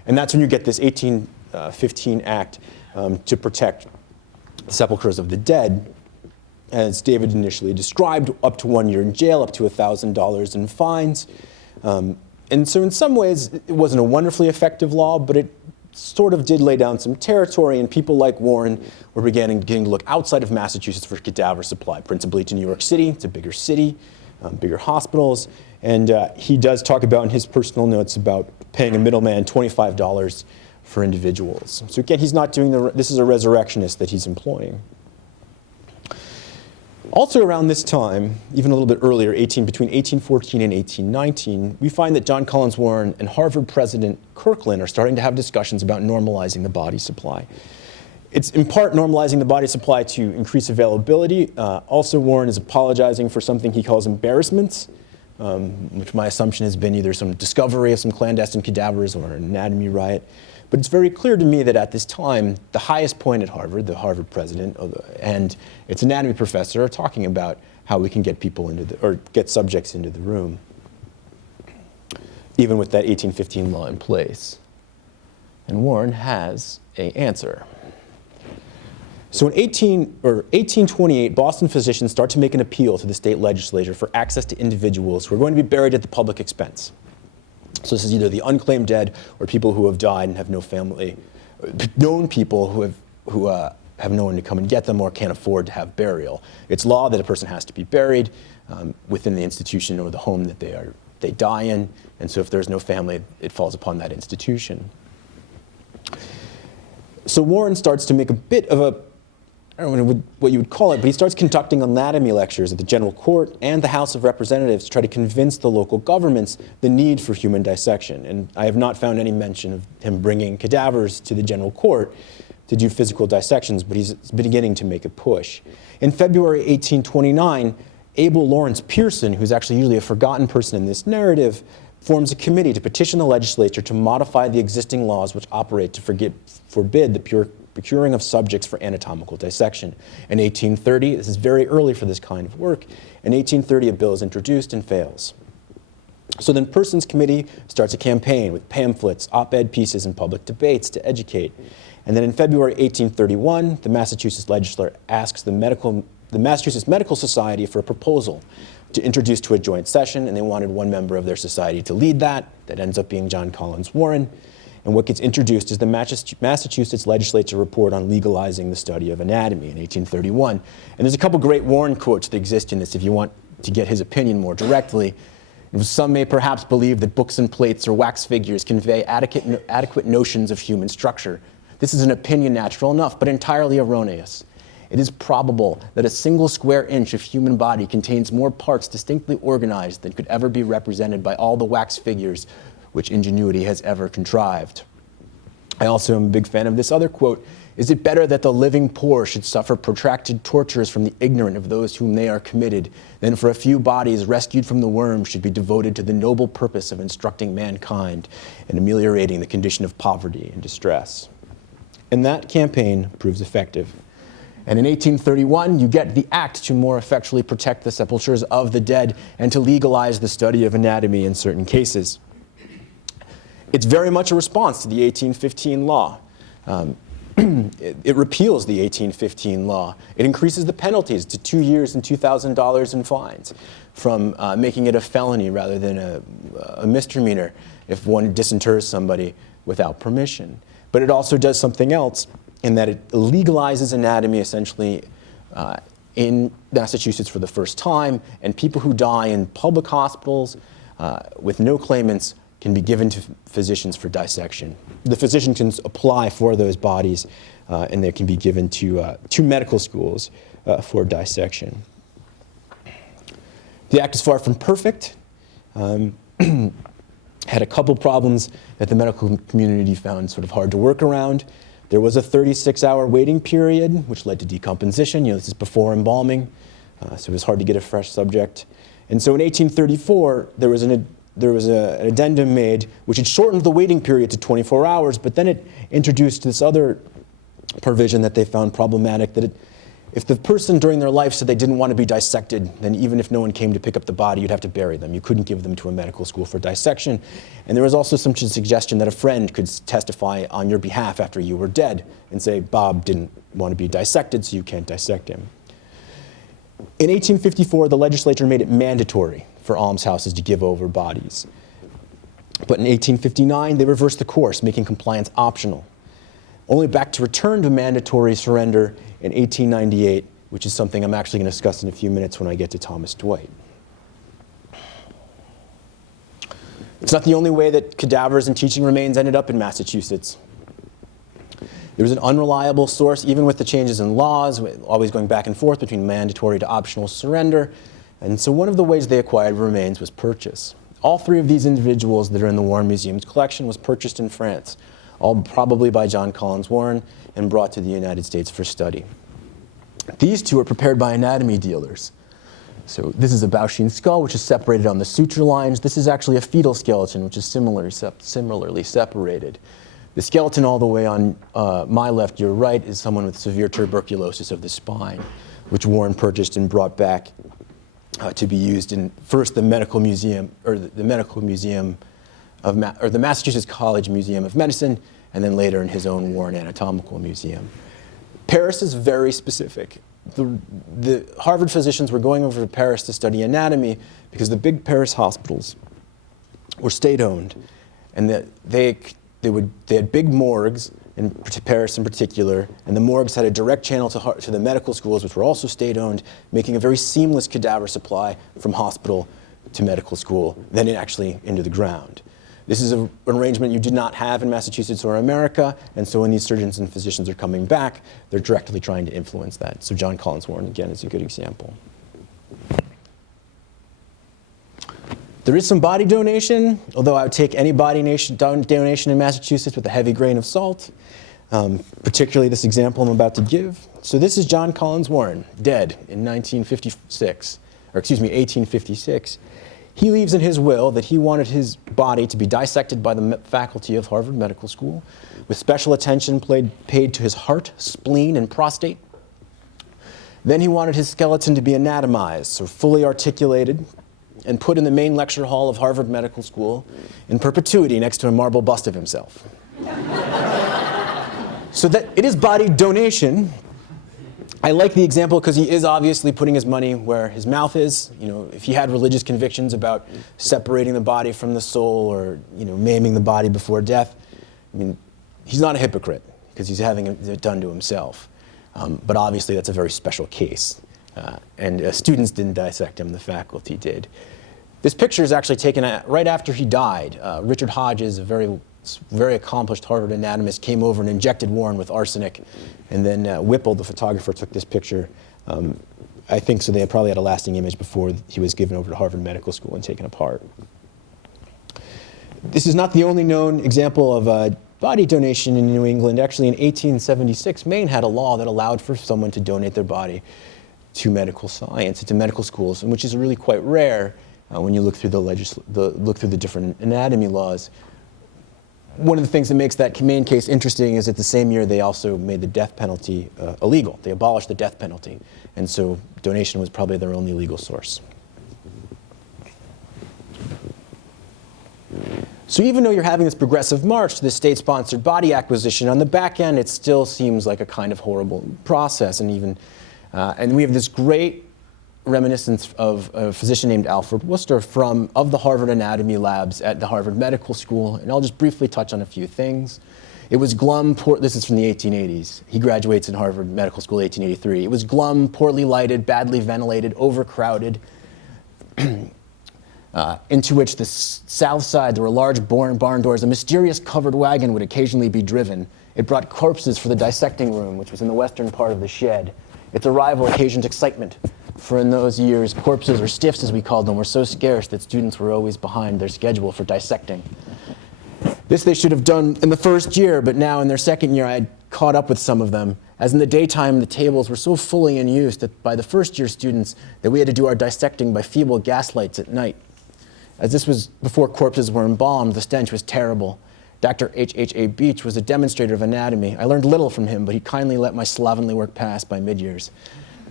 And that's when you get this 1815 Act to protect the sepulchres of the dead, as David initially described, up to 1 year in jail, up to $1,000 in fines. And so in some ways, it wasn't a wonderfully effective law, but it sort of did lay down some territory, and people like Warren were beginning to look outside of Massachusetts for cadaver supply, principally to New York City. It's a bigger city, bigger hospitals. And he does talk about in his personal notes about paying a middleman $25 for individuals. So again, he's not doing this is a resurrectionist that he's employing. Also around this time, even a little bit earlier, between 1814 and 1819, we find that John Collins Warren and Harvard President Kirkland are starting to have discussions about normalizing the body supply. It's in part normalizing the body supply to increase availability. Also, Warren is apologizing for something he calls embarrassments, which my assumption has been either some discovery of some clandestine cadavers or an anatomy riot. But it's very clear to me that at this time, the highest point at Harvard, the Harvard president, and its anatomy professor are talking about how we can get people get subjects into the room, even with that 1815 law in place. And Warren has an answer. So in 1828, Boston physicians start to make an appeal to the state legislature for access to individuals who are going to be buried at the public expense. So this is either the unclaimed dead or people who have died and have no family, known people who have no one to come and get them or can't afford to have burial. It's law that a person has to be buried within the institution or the home that they die in, and so if there's no family, it falls upon that institution. So Warren starts to make a bit of a, I don't know what you would call it, but he starts conducting anatomy lectures at the General Court and the House of Representatives to try to convince the local governments the need for human dissection. And I have not found any mention of him bringing cadavers to the General Court to do physical dissections, but he's beginning to make a push. In February 1829, Abel Lawrence Pearson, who's actually usually a forgotten person in this narrative, forms a committee to petition the legislature to modify the existing laws which operate to forbid the procuring of subjects for anatomical dissection. In 1830, this is very early for this kind of work, in 1830 a bill is introduced and fails. So then Pearson's committee starts a campaign with pamphlets, op-ed pieces, and public debates to educate. And then in February 1831, the Massachusetts legislature asks the Massachusetts Medical Society for a proposal to introduce to a joint session, and they wanted one member of their society to lead that. That ends up being John Collins Warren. And what gets introduced is the Massachusetts Legislature Report on Legalizing the Study of Anatomy in 1831. And there's a couple great Warren quotes that exist in this if you want to get his opinion more directly. Some may perhaps believe that books and plates or wax figures convey adequate notions of human structure. This is an opinion natural enough, but entirely erroneous. It is probable that a single square inch of human body contains more parts distinctly organized than could ever be represented by all the wax figures which ingenuity has ever contrived. I also am a big fan of this other quote. Is it better that the living poor should suffer protracted tortures from the ignorant of those whom they are committed, than for a few bodies rescued from the worm should be devoted to the noble purpose of instructing mankind and ameliorating the condition of poverty and distress? And that campaign proves effective. And in 1831, you get the act to more effectually protect the sepulchres of the dead and to legalize the study of anatomy in certain cases. It's very much a response to the 1815 law. It repeals the 1815 law. It increases the penalties to 2 years and $2,000 in fines, from making it a felony rather than a misdemeanor if one disinters somebody without permission. But it also does something else in that it legalizes anatomy essentially in Massachusetts for the first time, and people who die in public hospitals with no claimants can be given to physicians for dissection. The physician can apply for those bodies, and they can be given to medical schools for dissection. The act is far from perfect. Had a couple problems that the medical community found sort of hard to work around. There was a 36-hour waiting period, which led to decomposition. This is before embalming, so it was hard to get a fresh subject. And so in 1834, there was an addendum made which had shortened the waiting period to 24 hours, but then it introduced this other provision that they found problematic, that If the person during their life said they didn't want to be dissected, then even if no one came to pick up the body, you'd have to bury them. You couldn't give them to a medical school for dissection. And there was also some suggestion that a friend could testify on your behalf after you were dead and say, Bob didn't want to be dissected, so you can't dissect him. In 1854, the legislature made it mandatory for almshouses to give over bodies. But in 1859, they reversed the course, making compliance optional. Only back to return to mandatory surrender in 1898, which is something I'm actually going to discuss in a few minutes when I get to Thomas Dwight. It's not the only way that cadavers and teaching remains ended up in Massachusetts. There was an unreliable source, even with the changes in laws, always going back and forth between mandatory to optional surrender. And so one of the ways they acquired remains was purchase. All three of these individuals that are in the Warren Museum's collection was purchased in France, all probably by John Collins Warren, and brought to the United States for study. These two are prepared by anatomy dealers. So this is a Bauchine skull, which is separated on the suture lines. This is actually a fetal skeleton, which is similarly separated. The skeleton all the way on my left, your right, is someone with severe tuberculosis of the spine, which Warren purchased and brought back to be used in first the medical museum, or the medical museum of the Massachusetts College Museum of Medicine, and then later in his own Warren Anatomical Museum. Paris is very specific. The Harvard physicians were going over to Paris to study anatomy because the big Paris hospitals were state-owned, and that they had big morgues in Paris in particular, and the morgues had a direct channel to the medical schools, which were also state-owned, making a very seamless cadaver supply from hospital to medical school, then actually into the ground. This is an arrangement you did not have in Massachusetts or America, and so when these surgeons and physicians are coming back, they're directly trying to influence that. So John Collins Warren, again, is a good example. There is some body donation, although I would take any body donation in Massachusetts with a heavy grain of salt, particularly this example I'm about to give. So this is John Collins Warren, dead in 1856. He leaves in his will that he wanted his body to be dissected by the faculty of Harvard Medical School, with special attention paid to his heart, spleen, and prostate. Then he wanted his skeleton to be anatomized, so fully articulated, and put in the main lecture hall of Harvard Medical School in perpetuity next to a marble bust of himself. So that it is body donation. I like the example because he is obviously putting his money where his mouth is. You know, if he had religious convictions about separating the body from the soul or, maiming the body before death, I mean, he's not a hypocrite because he's having it done to himself. But obviously that's a very special case. And students didn't dissect him, the faculty did. This picture is actually taken right after he died. Richard Hodges, a very accomplished Harvard anatomist, came over and injected Warren with arsenic, and then Whipple, the photographer, took this picture. I think so they probably had a lasting image before he was given over to Harvard Medical School and taken apart. This is not the only known example of body donation in New England. Actually, in 1876, Maine had a law that allowed for someone to donate their body to medical science, to medical schools, and which is really quite rare when you look through the different anatomy laws. One of the things that makes that Maine case interesting is that the same year they also made the death penalty illegal. They abolished the death penalty, and so donation was probably their only legal source. So even though you're having this progressive march to the state-sponsored body acquisition, on the back end it still seems like a kind of horrible process, and we have this great reminiscence of a physician named Alfred Worcester of the Harvard Anatomy Labs at the Harvard Medical School, and I'll just briefly touch on a few things. It was glum, this is from the 1880s. He graduates in Harvard Medical School 1883. It was glum, poorly lighted, badly ventilated, overcrowded, into which the south side, there were large barn doors. A mysterious covered wagon would occasionally be driven. It brought corpses for the dissecting room, which was in the western part of the shed. Its arrival occasioned excitement, for in those years, corpses, or stiffs as we called them, were so scarce that students were always behind their schedule for dissecting. This they should have done in the first year, but now in their second year I had caught up with some of them, as in the daytime the tables were so fully in use that by the first year students that we had to do our dissecting by feeble gaslights at night. As this was before corpses were embalmed, the stench was terrible. Dr. H.H.A. Beach was a demonstrator of anatomy. I learned little from him, but he kindly let my slovenly work pass by mid-years.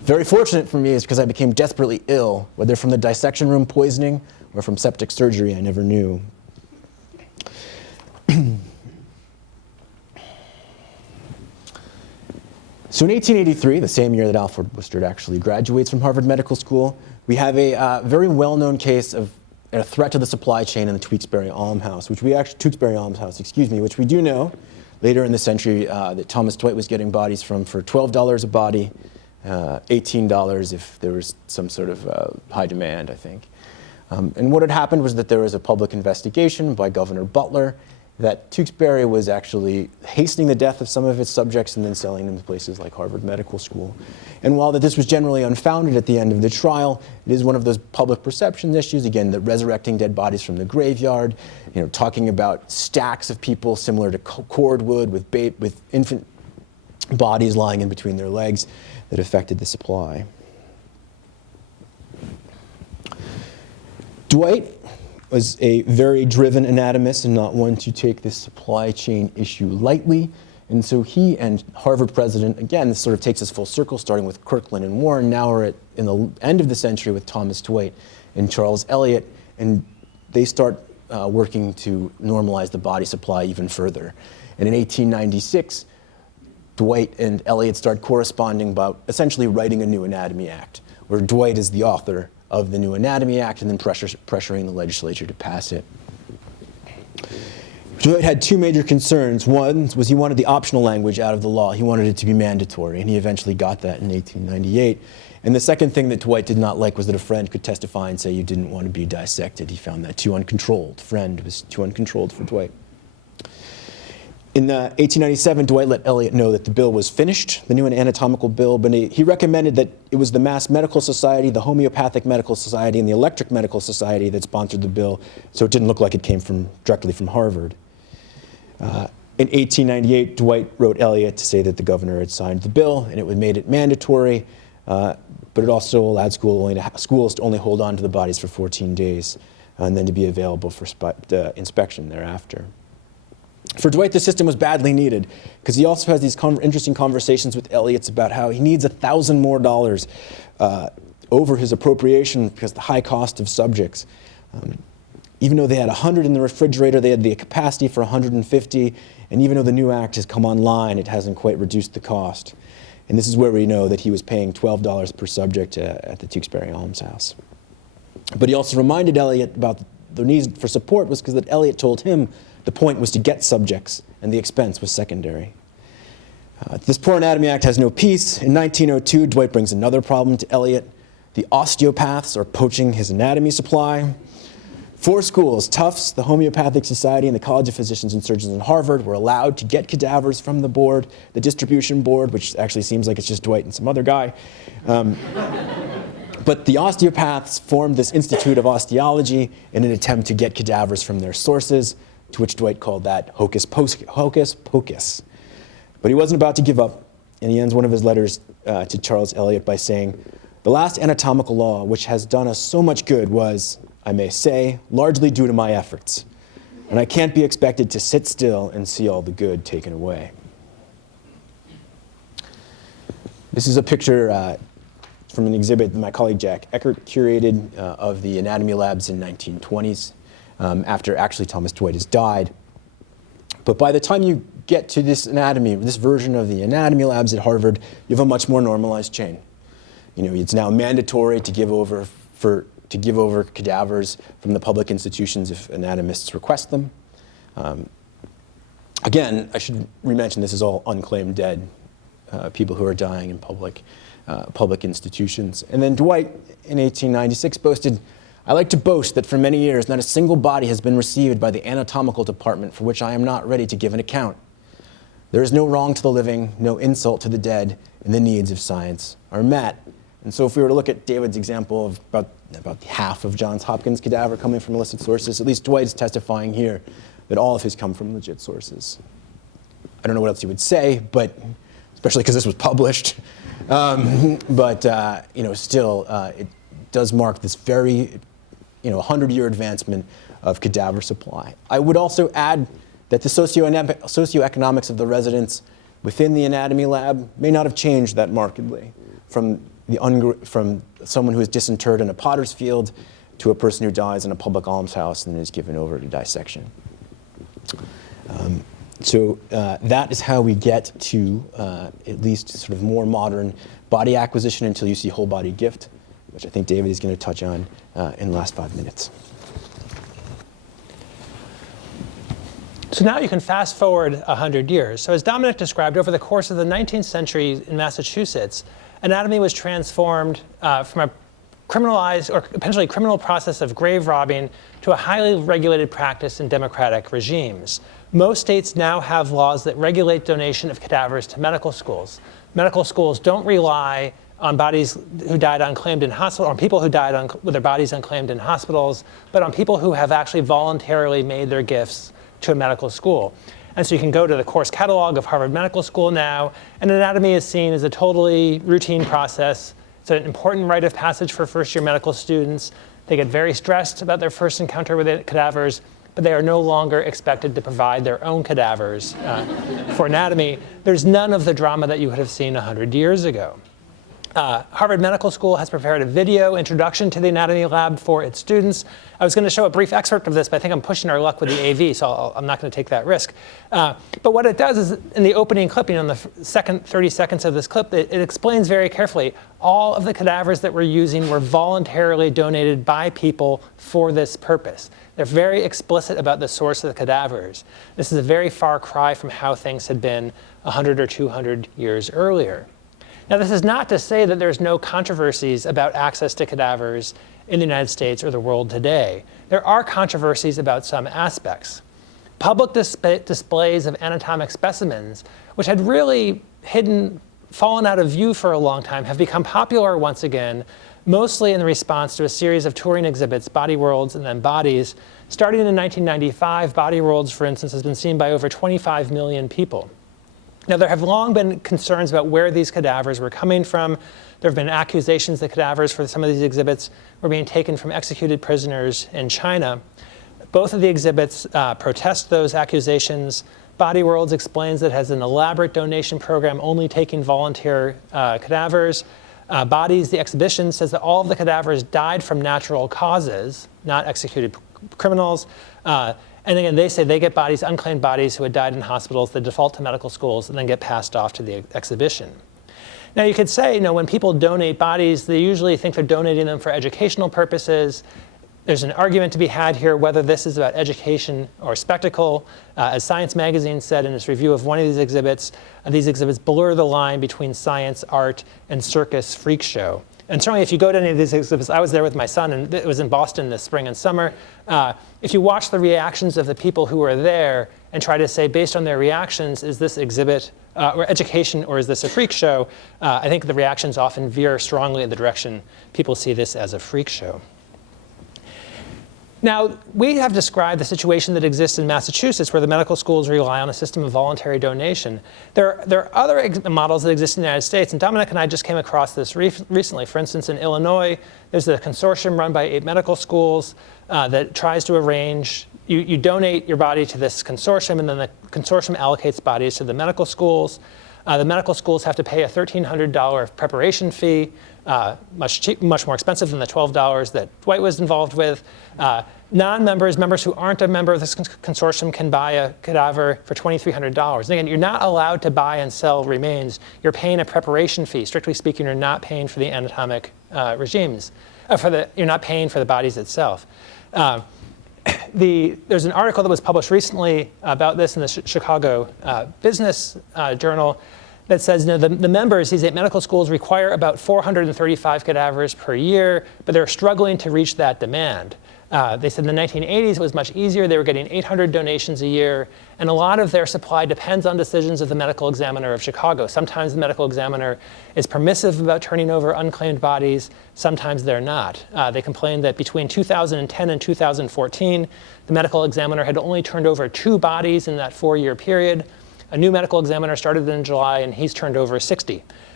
Very fortunate for me is because I became desperately ill, whether from the dissection room poisoning or from septic surgery I never knew. So in 1883, the same year that Alfred Worcester actually graduates from Harvard Medical School, we have a very well-known case of a threat to the supply chain in the Tewksbury Almshouse, which we do know later in the century that Thomas Dwight was getting bodies from for $12 a body, $18 if there was some sort of high demand, I think. And what had happened was that there was a public investigation by Governor Butler that Tewksbury was actually hastening the death of some of its subjects and then selling them to places like Harvard Medical School. And while that this was generally unfounded at the end of the trial, it is one of those public perception issues, again, that resurrecting dead bodies from the graveyard, talking about stacks of people similar to cordwood with infant bodies lying in between their legs that affected the supply. Dwight was a very driven anatomist and not one to take this supply chain issue lightly. And so he and Harvard president, again, this sort of takes us full circle, starting with Kirkland and Warren. Now we're in the end of the century with Thomas Dwight and Charles Eliot, and they start working to normalize the body supply even further. And in 1896, Dwight and Eliot start corresponding about essentially writing a new Anatomy Act, where Dwight is the author of the new Anatomy Act and then pressuring the legislature to pass it. Dwight had two major concerns. One was he wanted the optional language out of the law. He wanted it to be mandatory, and he eventually got that in 1898. And the second thing that Dwight did not like was that a friend could testify and say you didn't want to be dissected. He found that too uncontrolled. Friend was too uncontrolled for Dwight. In 1897, Dwight let Eliot know that the bill was finished, the new anatomical bill, but he recommended that it was the Mass Medical Society, the Homeopathic Medical Society, and the Electric Medical Society that sponsored the bill, so it didn't look like it came directly from Harvard. In 1898, Dwight wrote Eliot to say that the governor had signed the bill, and it made it mandatory, but it also allowed schools to only hold on to the bodies for 14 days, and then to be available for inspection thereafter. For Dwight, the system was badly needed because he also has these interesting conversations with Eliot about how he needs $1,000 more over his appropriation because of the high cost of subjects. Even though they had 100 in the refrigerator, they had the capacity for 150, and even though the new act has come online, it hasn't quite reduced the cost. And this is where we know that he was paying $12 per subject at the Tewksbury Almshouse. But he also reminded Eliot about the need for support was because that Eliot told him the point was to get subjects, and the expense was secondary. This poor Anatomy Act has no peace. In 1902, Dwight brings another problem to Eliot. The osteopaths are poaching his anatomy supply. 4 schools, Tufts, the Homeopathic Society, and the College of Physicians and Surgeons in Harvard, were allowed to get cadavers from the board, the distribution board, which actually seems like it's just Dwight and some other guy. But the osteopaths formed this Institute of Osteology in an attempt to get cadavers from their sources, to which Dwight called that hocus pocus. But he wasn't about to give up, and he ends one of his letters to Charles Eliot by saying, "The last anatomical law which has done us so much good was, I may say, largely due to my efforts, and I can't be expected to sit still and see all the good taken away." This is a picture from an exhibit that my colleague Jack Eckert curated of the anatomy labs in 1920s. After actually Thomas Dwight has died. But by the time you get to this version of the anatomy labs at Harvard, you have a much more normalized chain. It's now mandatory to give over cadavers from the public institutions if anatomists request them. Again, I should re-mention this is all unclaimed dead, people who are dying in public institutions. And then Dwight, in 1896, boasted, "I like to boast that for many years not a single body has been received by the anatomical department for which I am not ready to give an account. There is no wrong to the living, no insult to the dead, and the needs of science are met." And so if we were to look at David's example of about half of Johns Hopkins' cadaver coming from illicit sources, at least Dwight is testifying here that all of his come from legit sources. I don't know what else he would say, but especially because this was published. Still, it does mark this very 100-year advancement of cadaver supply. I would also add that the socioeconomics of the residents within the anatomy lab may not have changed that markedly from from someone who is disinterred in a potter's field to a person who dies in a public almshouse and is given over to dissection. So that is how we get to at least sort of more modern body acquisition until you see whole body gift, which I think David is going to touch on in the last 5 minutes. So now you can fast forward 100 years. So as Dominic described, over the course of the 19th century in Massachusetts, anatomy was transformed from a criminalized or potentially criminal process of grave robbing to a highly regulated practice in democratic regimes. Most states now have laws that regulate donation of cadavers to medical schools. Medical schools don't rely on bodies who died unclaimed in hospital, on people who died with their bodies unclaimed in hospitals, but on people who have actually voluntarily made their gifts to a medical school. And so you can go to the course catalog of Harvard Medical School now, and anatomy is seen as a totally routine process. It's an important rite of passage for first-year medical students. They get very stressed about their first encounter with cadavers, but they are no longer expected to provide their own cadavers for anatomy. There's none of the drama that you would have seen 100 years ago. Harvard Medical School has prepared a video introduction to the anatomy lab for its students. I was going to show a brief excerpt of this, but I think I'm pushing our luck with the AV, so I'm not going to take that risk. But what it does is, in the opening clipping, on the second 30 seconds of this clip, it explains very carefully all of the cadavers that we're using were voluntarily donated by people for this purpose. They're very explicit about the source of the cadavers. This is a very far cry from how things had been 100 or 200 years earlier. Now, this is not to say that there's no controversies about access to cadavers in the United States or the world today. There are controversies about some aspects. Public displays of anatomic specimens, which had really fallen out of view for a long time, have become popular once again, mostly in response to a series of touring exhibits, Body Worlds and then Bodies. Starting in 1995, Body Worlds, for instance, has been seen by over 25 million people. Now, there have long been concerns about where these cadavers were coming from. There have been accusations that cadavers for some of these exhibits were being taken from executed prisoners in China. Both of the exhibits protest those accusations. Body Worlds explains that it has an elaborate donation program only taking volunteer cadavers. Bodies, the exhibition, says that all of the cadavers died from natural causes, not executed criminals. And again, they say they get bodies, unclaimed bodies who had died in hospitals, they default to medical schools, and then get passed off to the exhibition. Now, you could say, when people donate bodies, they usually think they're donating them for educational purposes. There's an argument to be had here whether this is about education or spectacle. As Science Magazine said in its review of one of these exhibits blur the line between science, art, and circus freak show. And certainly if you go to any of these exhibits, I was there with my son, and it was in Boston this spring and summer. If you watch the reactions of the people who were there and try to say, based on their reactions, is this exhibit or education or is this a freak show? I think the reactions often veer strongly in the direction people see this as a freak show. Now, we have described the situation that exists in Massachusetts, where the medical schools rely on a system of voluntary donation. There are other models that exist in the United States, and Dominic and I just came across this recently. For instance, in Illinois, there's a consortium run by 8 medical schools that tries to arrange, you donate your body to this consortium, and then the consortium allocates bodies to the medical schools. The medical schools have to pay a $1,300 preparation fee, much more expensive than the $12 that Dwight was involved with. Non-members, members who aren't a member of this consortium, can buy a cadaver for $2,300. And again, you're not allowed to buy and sell remains. You're paying a preparation fee. Strictly speaking, you're not paying for the anatomic regimes. You're not paying for the bodies itself. There's an article that was published recently about this in the Chicago Business Journal that says the members, these 8 medical schools, require about 435 cadavers per year, but they're struggling to reach that demand. They said in the 1980s it was much easier. They were getting 800 donations a year, and a lot of their supply depends on decisions of the medical examiner of Chicago. Sometimes the medical examiner is permissive about turning over unclaimed bodies. Sometimes they're not. They complained that between 2010 and 2014, the medical examiner had only turned over 2 bodies in that 4-year period. A new medical examiner started in July, and he's turned over 60.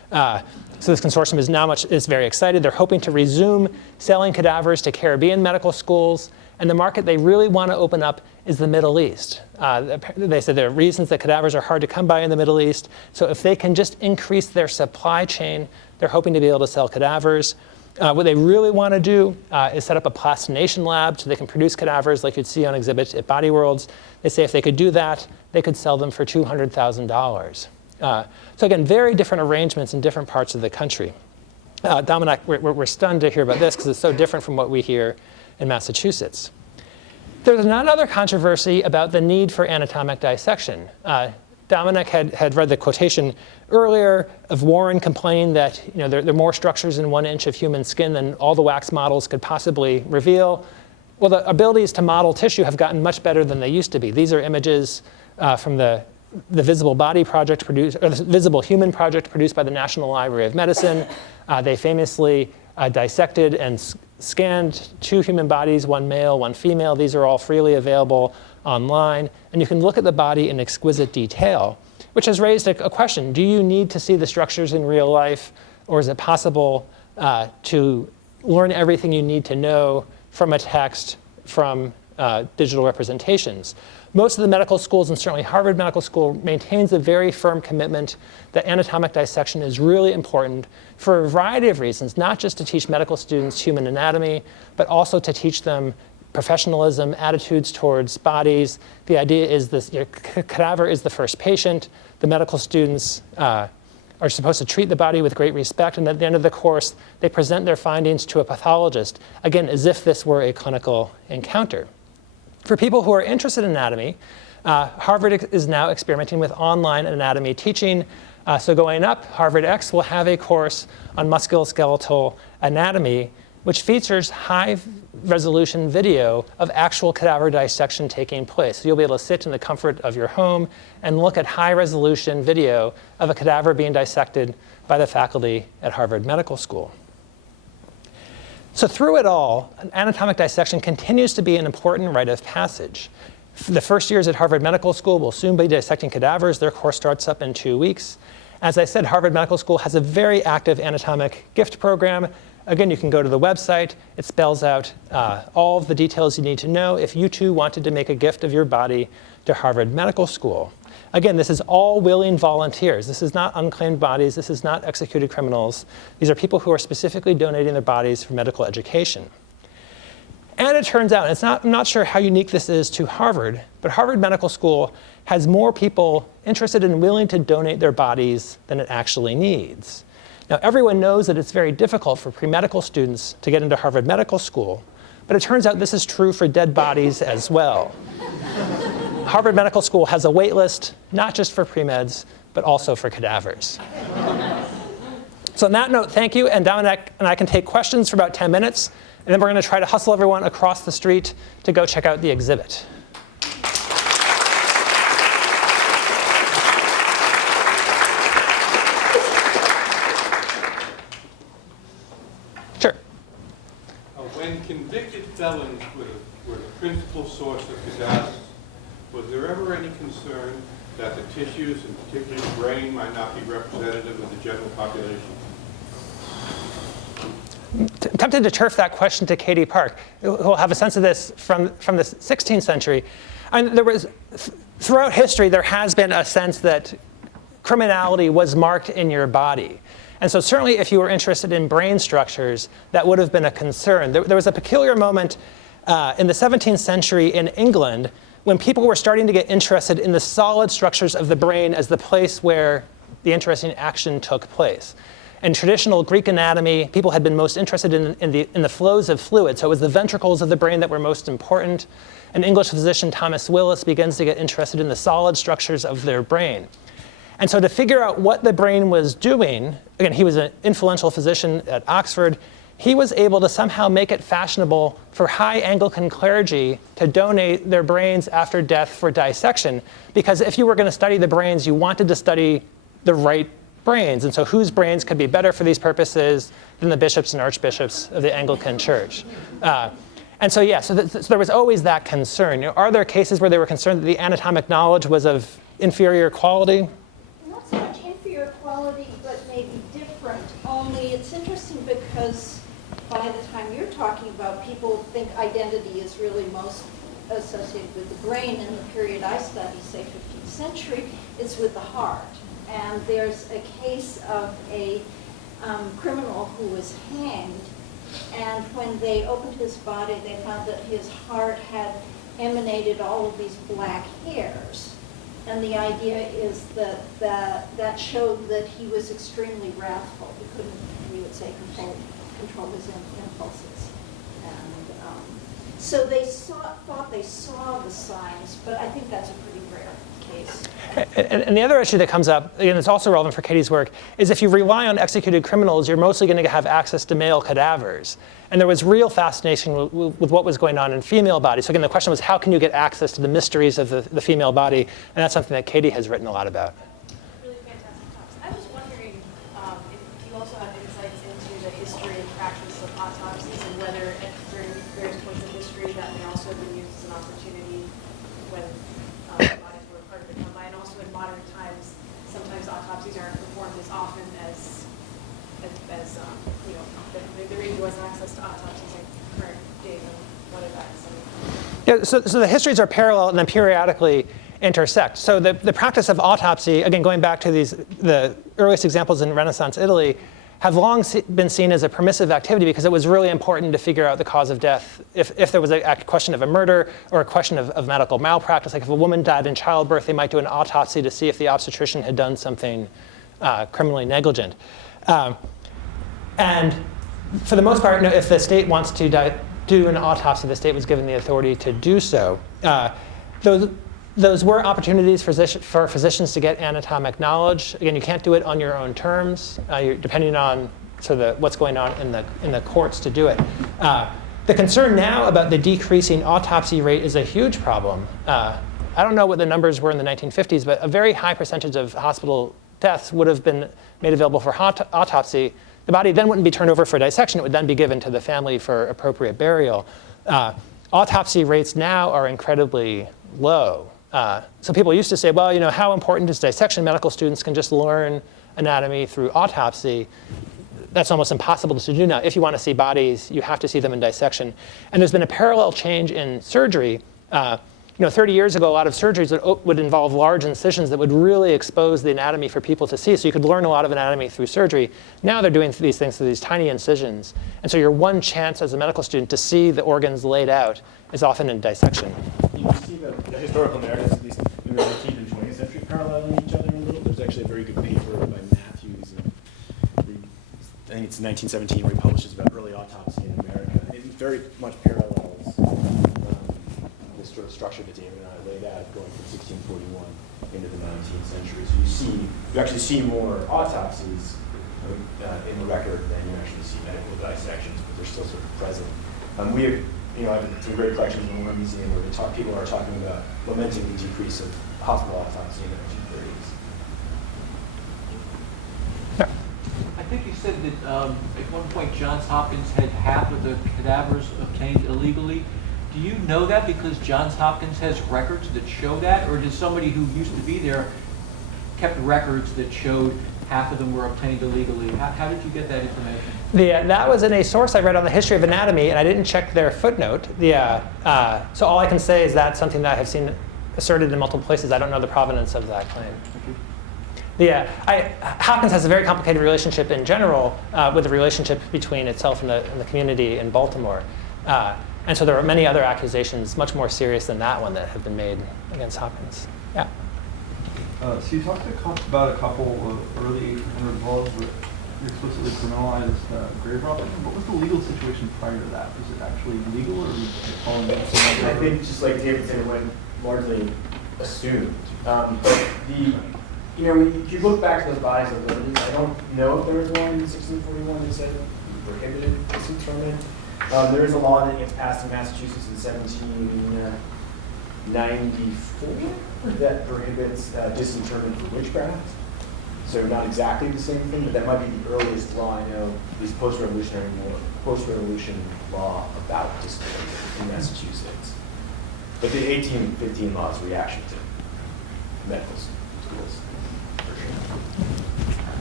So this consortium is very excited. They're hoping to resume selling cadavers to Caribbean medical schools. And the market they really want to open up is the Middle East. They said there are reasons that cadavers are hard to come by in the Middle East. So if they can just increase their supply chain, they're hoping to be able to sell cadavers. What they really want to do is set up a plastination lab so they can produce cadavers like you'd see on exhibits at Body Worlds. They say if they could do that, they could sell them for $200,000. So again, very different arrangements in different parts of the country. Dominic, we're stunned to hear about this because it's so different from what we hear in Massachusetts. There's another controversy about the need for anatomic dissection. Dominic had read the quotation earlier of Warren complaining that there are more structures in 1 inch of human skin than all the wax models could possibly reveal. Well, the abilities to model tissue have gotten much better than they used to be. These are images from the Visible Body Project produced, or the Visible Human Project produced by the National Library of Medicine. They famously dissected and scanned 2 human bodies, 1 male, 1 female. These are all freely available online. And you can look at the body in exquisite detail, which has raised a question. Do you need to see the structures in real life, or is it possible to learn everything you need to know from a text, from digital representations? Most of the medical schools, and certainly Harvard Medical School, maintains a very firm commitment that anatomic dissection is really important for a variety of reasons, not just to teach medical students human anatomy, but also to teach them professionalism, attitudes towards bodies. The idea is this: your cadaver is the first patient. The medical students are supposed to treat the body with great respect, and at the end of the course, they present their findings to a pathologist, again, as if this were a clinical encounter. For people who are interested in anatomy, Harvard is now experimenting with online anatomy teaching. So going up, Harvard X will have a course on musculoskeletal anatomy, which features high-resolution video of actual cadaver dissection taking place. So you'll be able to sit in the comfort of your home and look at high-resolution video of a cadaver being dissected by the faculty at Harvard Medical School. So through it all, anatomic dissection continues to be an important rite of passage. The first years at Harvard Medical School will soon be dissecting cadavers. Their course starts up in 2 weeks. As I said, Harvard Medical School has a very active anatomic gift program. Again, you can go to the website. It spells out all of the details you need to know if you too wanted to make a gift of your body to Harvard Medical School. Again, this is all willing volunteers. This is not unclaimed bodies. This is not executed criminals. These are people who are specifically donating their bodies for medical education. And it turns out, I'm not sure how unique this is to Harvard, but Harvard Medical School has more people interested and willing to donate their bodies than it actually needs. Now, everyone knows that it's very difficult for pre-medical students to get into Harvard Medical School, but it turns out this is true for dead bodies as well. Harvard Medical School has a wait list, not just for pre-meds, but also for cadavers. So on that note, thank you. And Dominic and I can take questions for about 10 minutes. And then we're going to try to hustle everyone across the street to go check out the exhibit. Sure. When convicted felons were the principal source of cadavers, was there ever any concern that the tissues, and particularly the brain, might not be representative of the general population? Tempted to turf that question to Katie Park, who'll have a sense of this from the 16th century. And throughout history, there has been a sense that criminality was marked in your body. And so certainly if you were interested in brain structures, that would have been a concern. There was a peculiar moment in the 17th century in England when people were starting to get interested in the solid structures of the brain as the place where the interesting action took place. In traditional Greek anatomy, people had been most interested in the flows of fluid. So it was the ventricles of the brain that were most important. An English physician, Thomas Willis, begins to get interested in the solid structures of their brain. And so to figure out what the brain was doing, again, he was an influential physician at Oxford, he was able to somehow make it fashionable for high Anglican clergy to donate their brains after death for dissection. Because if you were going to study the brains, you wanted to study the right brains. And so whose brains could be better for these purposes than the bishops and archbishops of the Anglican Church? And so, yeah, so there was always that concern. Are there cases where they were concerned that the anatomic knowledge was of inferior quality? Not so much inferior quality but maybe different. Only it's interesting because by the time you're talking about, people think identity is really most associated with the brain. In the period I study, say 15th century, it's with the heart. And there's a case of a criminal who was hanged, and when they opened his body, they found that his heart had emanated all of these black hairs. And the idea is that that showed that he was extremely wrathful. He couldn't, we would say, control his impulses. And so they thought they saw the signs, but I think that's a pretty rare case. And the other issue that comes up, and it's also relevant for Katie's work, is if you rely on executed criminals, you're mostly going to have access to male cadavers. And there was real fascination with what was going on in female bodies. So again, the question was, how can you get access to the mysteries of the female body? And that's something that Katie has written a lot about. Really fantastic talks. I was wondering if you also have insights into the history and practice of autopsies, and whether at various points in history that may also have been used as an opportunity when bodies were part of the come by. And also in modern times, sometimes autopsies aren't performed as often as you know, there really was access to autopsies in current day, and whether that's Yeah, so the histories are parallel and then periodically intersect. So the practice of autopsy, again, going back to the earliest examples in Renaissance Italy, have long been seen as a permissive activity because it was really important to figure out the cause of death. If there was a question of a murder or a question of medical malpractice, like if a woman died in childbirth, they might do an autopsy to see if the obstetrician had done something criminally negligent. And for the most part, if the state wants to do an autopsy, the state was given the authority to do so. Those were opportunities for physicians to get anatomic knowledge. Again, you can't do it on your own terms. You're depending on what's going on in the courts to do it. The concern now about the decreasing autopsy rate is a huge problem. I don't know what the numbers were in the 1950s, but a very high percentage of hospital deaths would have been made available for autopsy. The body then wouldn't be turned over for dissection. It would then be given to the family for appropriate burial. Autopsy rates now are incredibly low. So people used to say, well, you know, how important is dissection? Medical students can just learn anatomy through autopsy. That's almost impossible to do now. If you want to see bodies, you have to see them in dissection. And there's been a parallel change in surgery. 30 years ago, a lot of surgeries would involve large incisions that would really expose the anatomy for people to see. So you could learn a lot of anatomy through surgery. Now they're doing these things through these tiny incisions. And so your one chance as a medical student to see the organs laid out is often in dissection. You see the historical narratives, at least in the 19th and 20th century, paralleling each other a little. There's actually a very good paper by Matthews, I think it's 1917, where he publishes about early autopsy in America. And it very much parallels this sort of structure that David and I laid out, going from 1641 into the 19th century. So you actually see more autopsies in the record than you actually see medical dissections, but they're still sort of present. We have, I have some great collections in the War Museum where people are talking about lamenting the decrease of hospital autopsy in the 1930s. I think you said that at one point Johns Hopkins had half of the cadavers obtained illegally. Do you know that because Johns Hopkins has records that show that, or did somebody who used to be there kept records that showed half of them were obtained illegally? How did you get that information? That was in a source I read on the history of anatomy, and I didn't check their footnote. So all I can say is that's something that I have seen asserted in multiple places. I don't know the provenance of that claim. Hopkins has a very complicated relationship in general with the relationship between itself and the community in Baltimore. And so there are many other accusations, much more serious than that one, that have been made against Hopkins. Yeah. So you talked about a couple of early 1800 laws that explicitly criminalized grave robbing. What was the legal situation prior to that? Was it actually legal, or was it following up some other? I think, just like David said, it went largely assumed. But if you look back to those bodies of evidence, I don't know if there was one in 1641 that said prohibited disinterment. There is a law that gets passed in Massachusetts in 1794 that prohibits disinterment for witchcraft. So not exactly the same thing, but that might be the earliest law I know, at least post-revolution law about disinterment in Massachusetts. But the 1815 law is a reaction to medical schools, for sure.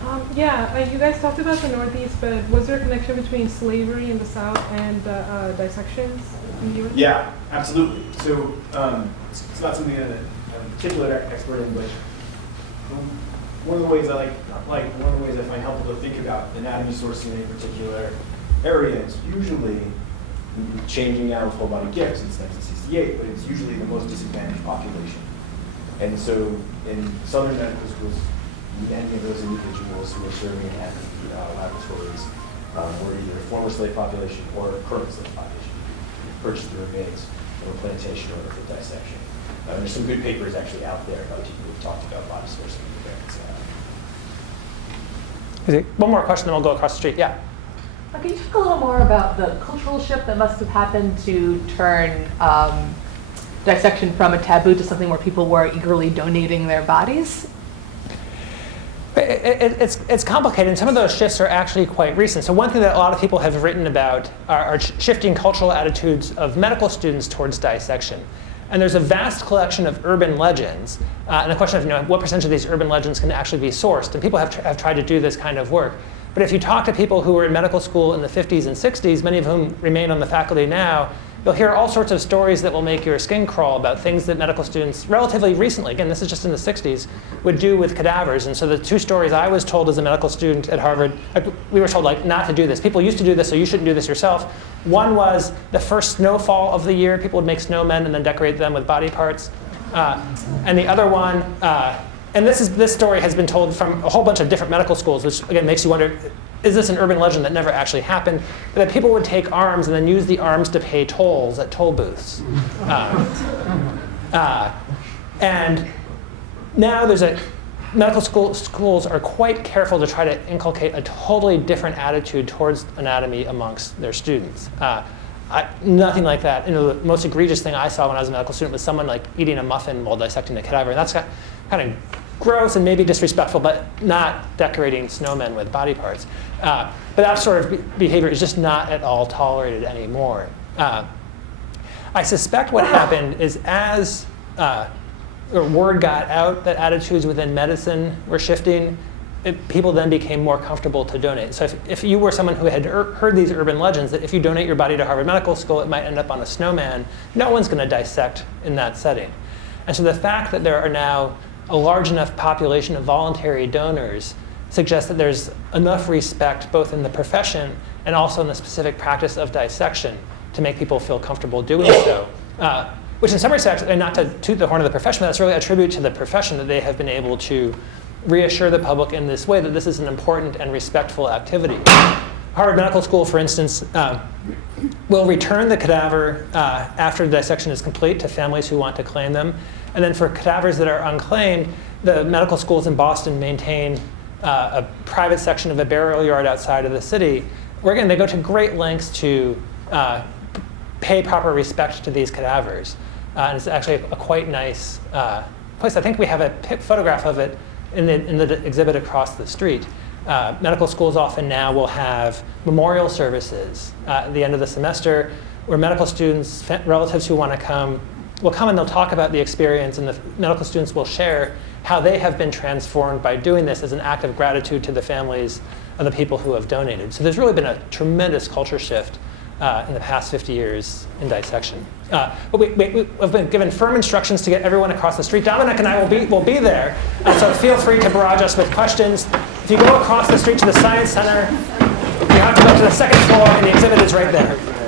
You guys talked about the Northeast, but was there a connection between slavery in the South and dissections in the US? Yeah, absolutely. So it's not something that I'm a particular expert in, but one of the ways I find helpful to think about anatomy sourcing in a particular area is usually changing now with whole body gifts since 1968, but it's usually the most disadvantaged population. And so in Southern medical schools, many of those individuals who are serving in laboratories were either former slave population or current slave population, purchased their remains from a plantation order for dissection. There's some good papers actually out there about people who've talked about body sourcing in the variants. One more question, then we'll go across the street. Yeah. Can you talk a little more about the cultural shift that must have happened to turn dissection from a taboo to something where people were eagerly donating their bodies? It's complicated, and some of those shifts are actually quite recent. So one thing that a lot of people have written about are shifting cultural attitudes of medical students towards dissection. And there's a vast collection of urban legends, and the question of what percentage of these urban legends can actually be sourced. And people have tried to do this kind of work. But if you talk to people who were in medical school in the 50s and 60s, many of whom remain on the faculty now, you'll hear all sorts of stories that will make your skin crawl about things that medical students relatively recently, again, this is just in the 60s, would do with cadavers. And so the two stories I was told as a medical student at Harvard, we were told not to do this. People used to do this, so you shouldn't do this yourself. One was the first snowfall of the year. People would make snowmen and then decorate them with body parts. And the other one, and this story has been told from a whole bunch of different medical schools, which again makes you wonder, is this an urban legend that never actually happened? But that people would take arms and then use the arms to pay tolls at toll booths. And now medical schools are quite careful to try to inculcate a totally different attitude towards anatomy amongst their students. Nothing like that. The most egregious thing I saw when I was a medical student was someone eating a muffin while dissecting a cadaver. And that's kind of gross and maybe disrespectful, but not decorating snowmen with body parts. But that sort of behavior is just not at all tolerated anymore. I suspect what happened is as word got out that attitudes within medicine were shifting, people then became more comfortable to donate. So if you were someone who had heard these urban legends that if you donate your body to Harvard Medical School, it might end up on a snowman, no one's going to dissect in that setting. And so the fact that there are now a large enough population of voluntary donors suggests that there's enough respect both in the profession and also in the specific practice of dissection to make people feel comfortable doing so. Which in some respects, and not to toot the horn of the profession, but that's really a tribute to the profession that they have been able to reassure the public in this way that this is an important and respectful activity. Harvard Medical School, for instance, will return the cadaver after the dissection is complete to families who want to claim them. And then for cadavers that are unclaimed, the medical schools in Boston maintain a private section of a burial yard outside of the city, where again, they go to great lengths to pay proper respect to these cadavers. And it's actually a quite nice place. I think we have a photograph of it in the exhibit across the street. Medical schools often now will have memorial services at the end of the semester where medical students, relatives who want to come, will come and they'll talk about the experience, and the medical students will share how they have been transformed by doing this as an act of gratitude to the families of the people who have donated. So there's really been a tremendous culture shift in the past 50 years in dissection. But we've been given firm instructions to get everyone across the street. Dominic and I will be there, so feel free to barrage us with questions. If you go across the street to the Science Center, you have to go to the second floor, and the exhibit is right there.